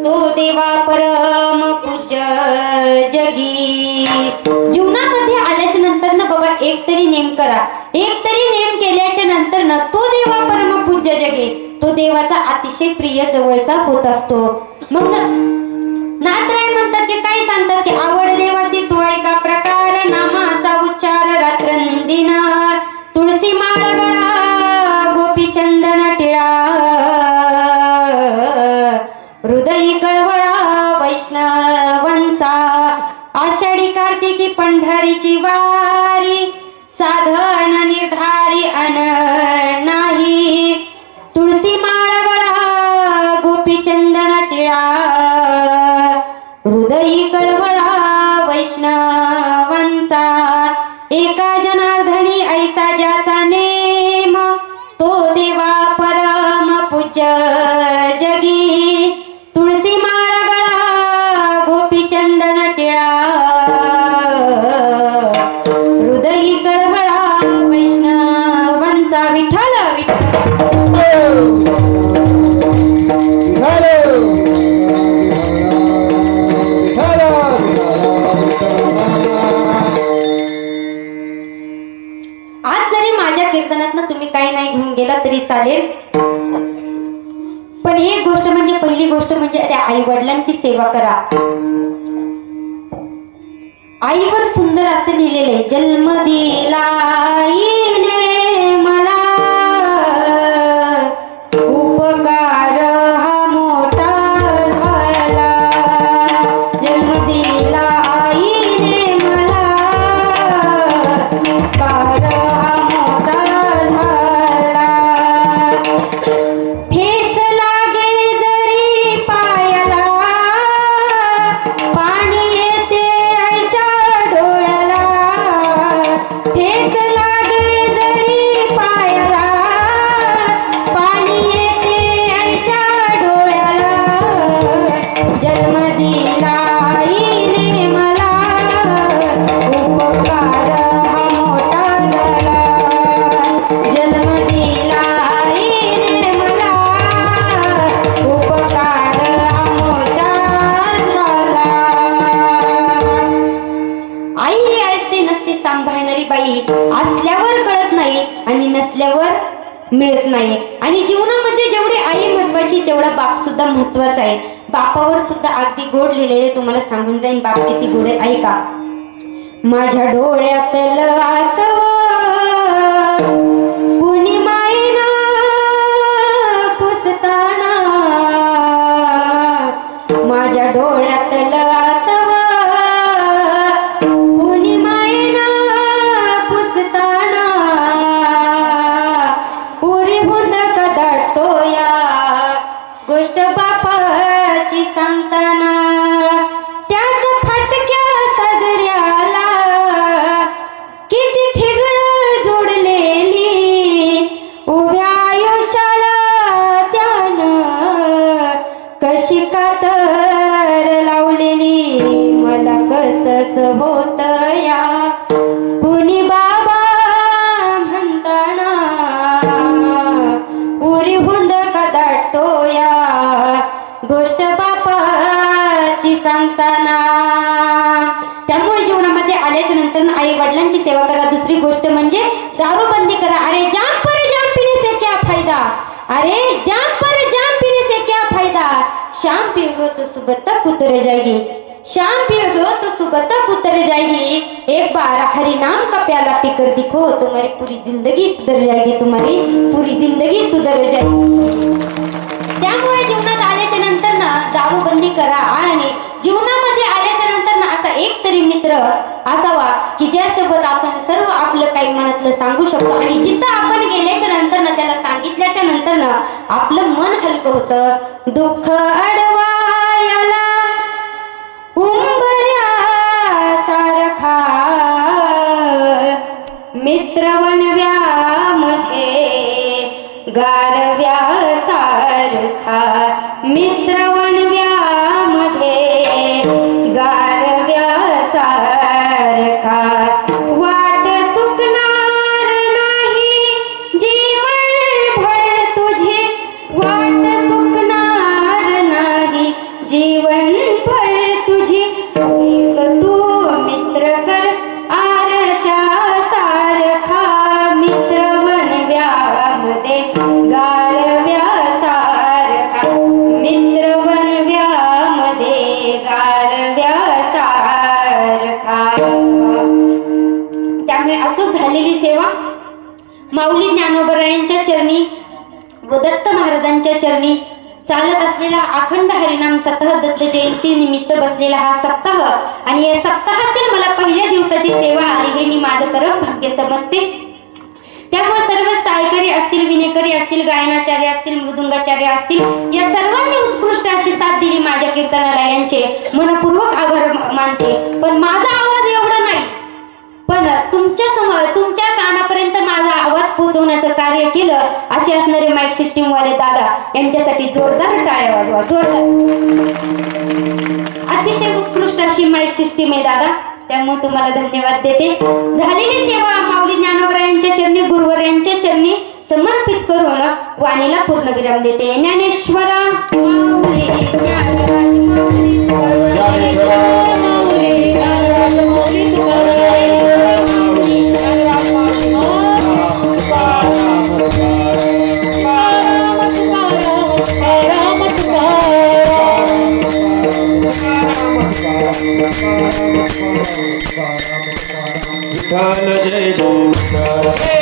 तो देवा परम पूज्य जगी. जीवनामध्ये आल्याच्या नंतर ना बाबा एक तरी नेम करा. एक तरी नेम केल्याच्या नंतर ना तो देवा परम पूज्य जगी. तो देवाचा अतिशय प्रिय जवळचा होत असतो. मग नाथराय म्हणतात की काय सांगतात की आवड देवाची तो ऐका प्रकार नामाचा उच्चार रात्रंदिन तुळसी माळ गळा गोपी चंदन टिळा हृदयी कळवळा वैष्णवांचा आषाढी कार्तिकी पंढरीची वारी साधन निर्धारी अन नाही तुळसी माळ गळा गोपी चंदन टिळा हृदयी कळवळा वैष्णवांचा एका जनार्दनी ऐसा ज्याचा नेम तो देवा परम पूज्य जगी. तुळसी माळ गळा गोपी चंदन टिळा हृदयी कळवळा वैष्णवांचा. विठ्ठल विठ्ठल आज जरी माझ्या कीर्तनातनं तुम्ही काही नाही घेऊन गेला तरी चालेल. पण एक गोष्ट म्हणजे पहिली गोष्ट म्हणजे त्या आई वडिलांची सेवा करा. आईवर सुंदर असं लिहिलेले जन्म दिला आईने मला उपकार हा मोठा झाला. जन्म दिला आईने मला उपकार हा मोठा झाला. ठेच लागे जरी पायाला पाणी येते आईच्या डोळ्याला. ठेच लागे जरी पायाला पाणी येते आईच्या डोळ्याला. जन्म दिला आईने मला उपकार हा मोठा झाला. जन्म दिला आईने मला उपकार हा मोठा झाला. आई ही असते नसते सांभाळणारी बाई. असल्यावर कळत नाही आणि नसल्यावर मिळत नाही. आणि जीवनामध्ये जेवढी आई महत्वाची तेवढा बाप सुद्धा महत्वाचा आहे. बापावर सुद्धा अगदी गोड लिहिलेले तुम्हाला सांगून जाईन बाप किती गोड आहे. ऐका. माझ्या डोळ्यातलं आसव कुणी मायेनं पुसताना. माझ्या डोळ्यातलं आसव कुणी मायेनं पुसताना. पुरी भुंद कदाटतो या गोष्ट बापाची सांगताना. त्याच्या फाटक्या सदऱ्याला किती ठिगळ जोडलेली उभ्या आयुष्याला त्यानं कशी कातर लावलेली. मला कसस होत या कुणी बाबा म्हणताना. उरी भुंद कदाटतो या गोष्ट बापाची सांगताना. त्यामुळे जीवनामध्ये आल्याच्या नंतर आई वडिलांची सेवा करा. दुसरी गोष्ट म्हणजे दारूबंदी करा. अरे जाम पर जाम पीने से क्या फायदा. अरे जाम पर जाम पीने से क्या फायदा. शाम पियोगे तो सुबह तक उतर जाएगी. शाम पियोगे तो सुबह तक उतर जाएगी. एक बार हरि नाम का प्याला पीकर दिखो तुम्हारी पूरी जिंदगी सुधर जाएगी. तुम्हारी पूरी जिंदगी सुधर जाएगी. त्यामुळे जीवनात आल्याच्या नंतर ना दारूबंदी करा. आणि जीवनामध्ये आल्याच्या नंतर ना असा एक तरी मित्र असावा की ज्यासोबत आपण सर्व आपलं काही मनातलं सांगू शकतो. आणि जिथं आपण गेल्याच्या नंतर ना त्याला सांगितल्याच्या नंतर ना आपलं मन हलकं होतं. दुःख अडवायला उंबऱ्या सारखा मित्र वनव्यामध्ये गारव्या सारखा. मित्र वनव्यामध्ये गारव्या सारखा. वाट चुकणार नाही जीवनभर तुझी. वाट चुकणार वर्षांनी चालत असलेला अखंड हरिनाम सप्ताह दत्त जयंती निमित्त बसलेला हा सप्ताह आणि या सप्ताहातील मला पहिल्या दिवसाची सेवा आली हे मी माझं परम भाग्य समजते. त्यामुळे सर्व टाळकरी असतील, विनेकरी असतील, गायनाचार्य असतील, मृदुंगाचार्य असतील, या सर्वांनी उत्कृष्ट अशी साथ दिली माझ्या कीर्तनाला. यांचे मनपूर्वक आभार मानते. पण माझा आवाज एवढा नाही, पण तुमच्या कानापर्यंत माझा आवाज पोहोचवण्याचं कार्य केलं असे असणारे माईक सिस्टीम वाले दादा यांच्यासाठी जोरदार टाळ्या वाजवा. जोरदार. अतिशय उत्कृष्ट अशी माईक सिस्टीम आहे दादा, त्यामुळे तुम्हाला धन्यवाद देते. झालेली सेवा माऊली ज्ञानोबरायांच्या चरणी, गुरुवर्यांच्या चरणी समर्पित करून वाणीला पूर्णविराम देते. ज्ञानेश्वरा माऊली, ज्ञानराज माऊली, विठ्ठल जय जय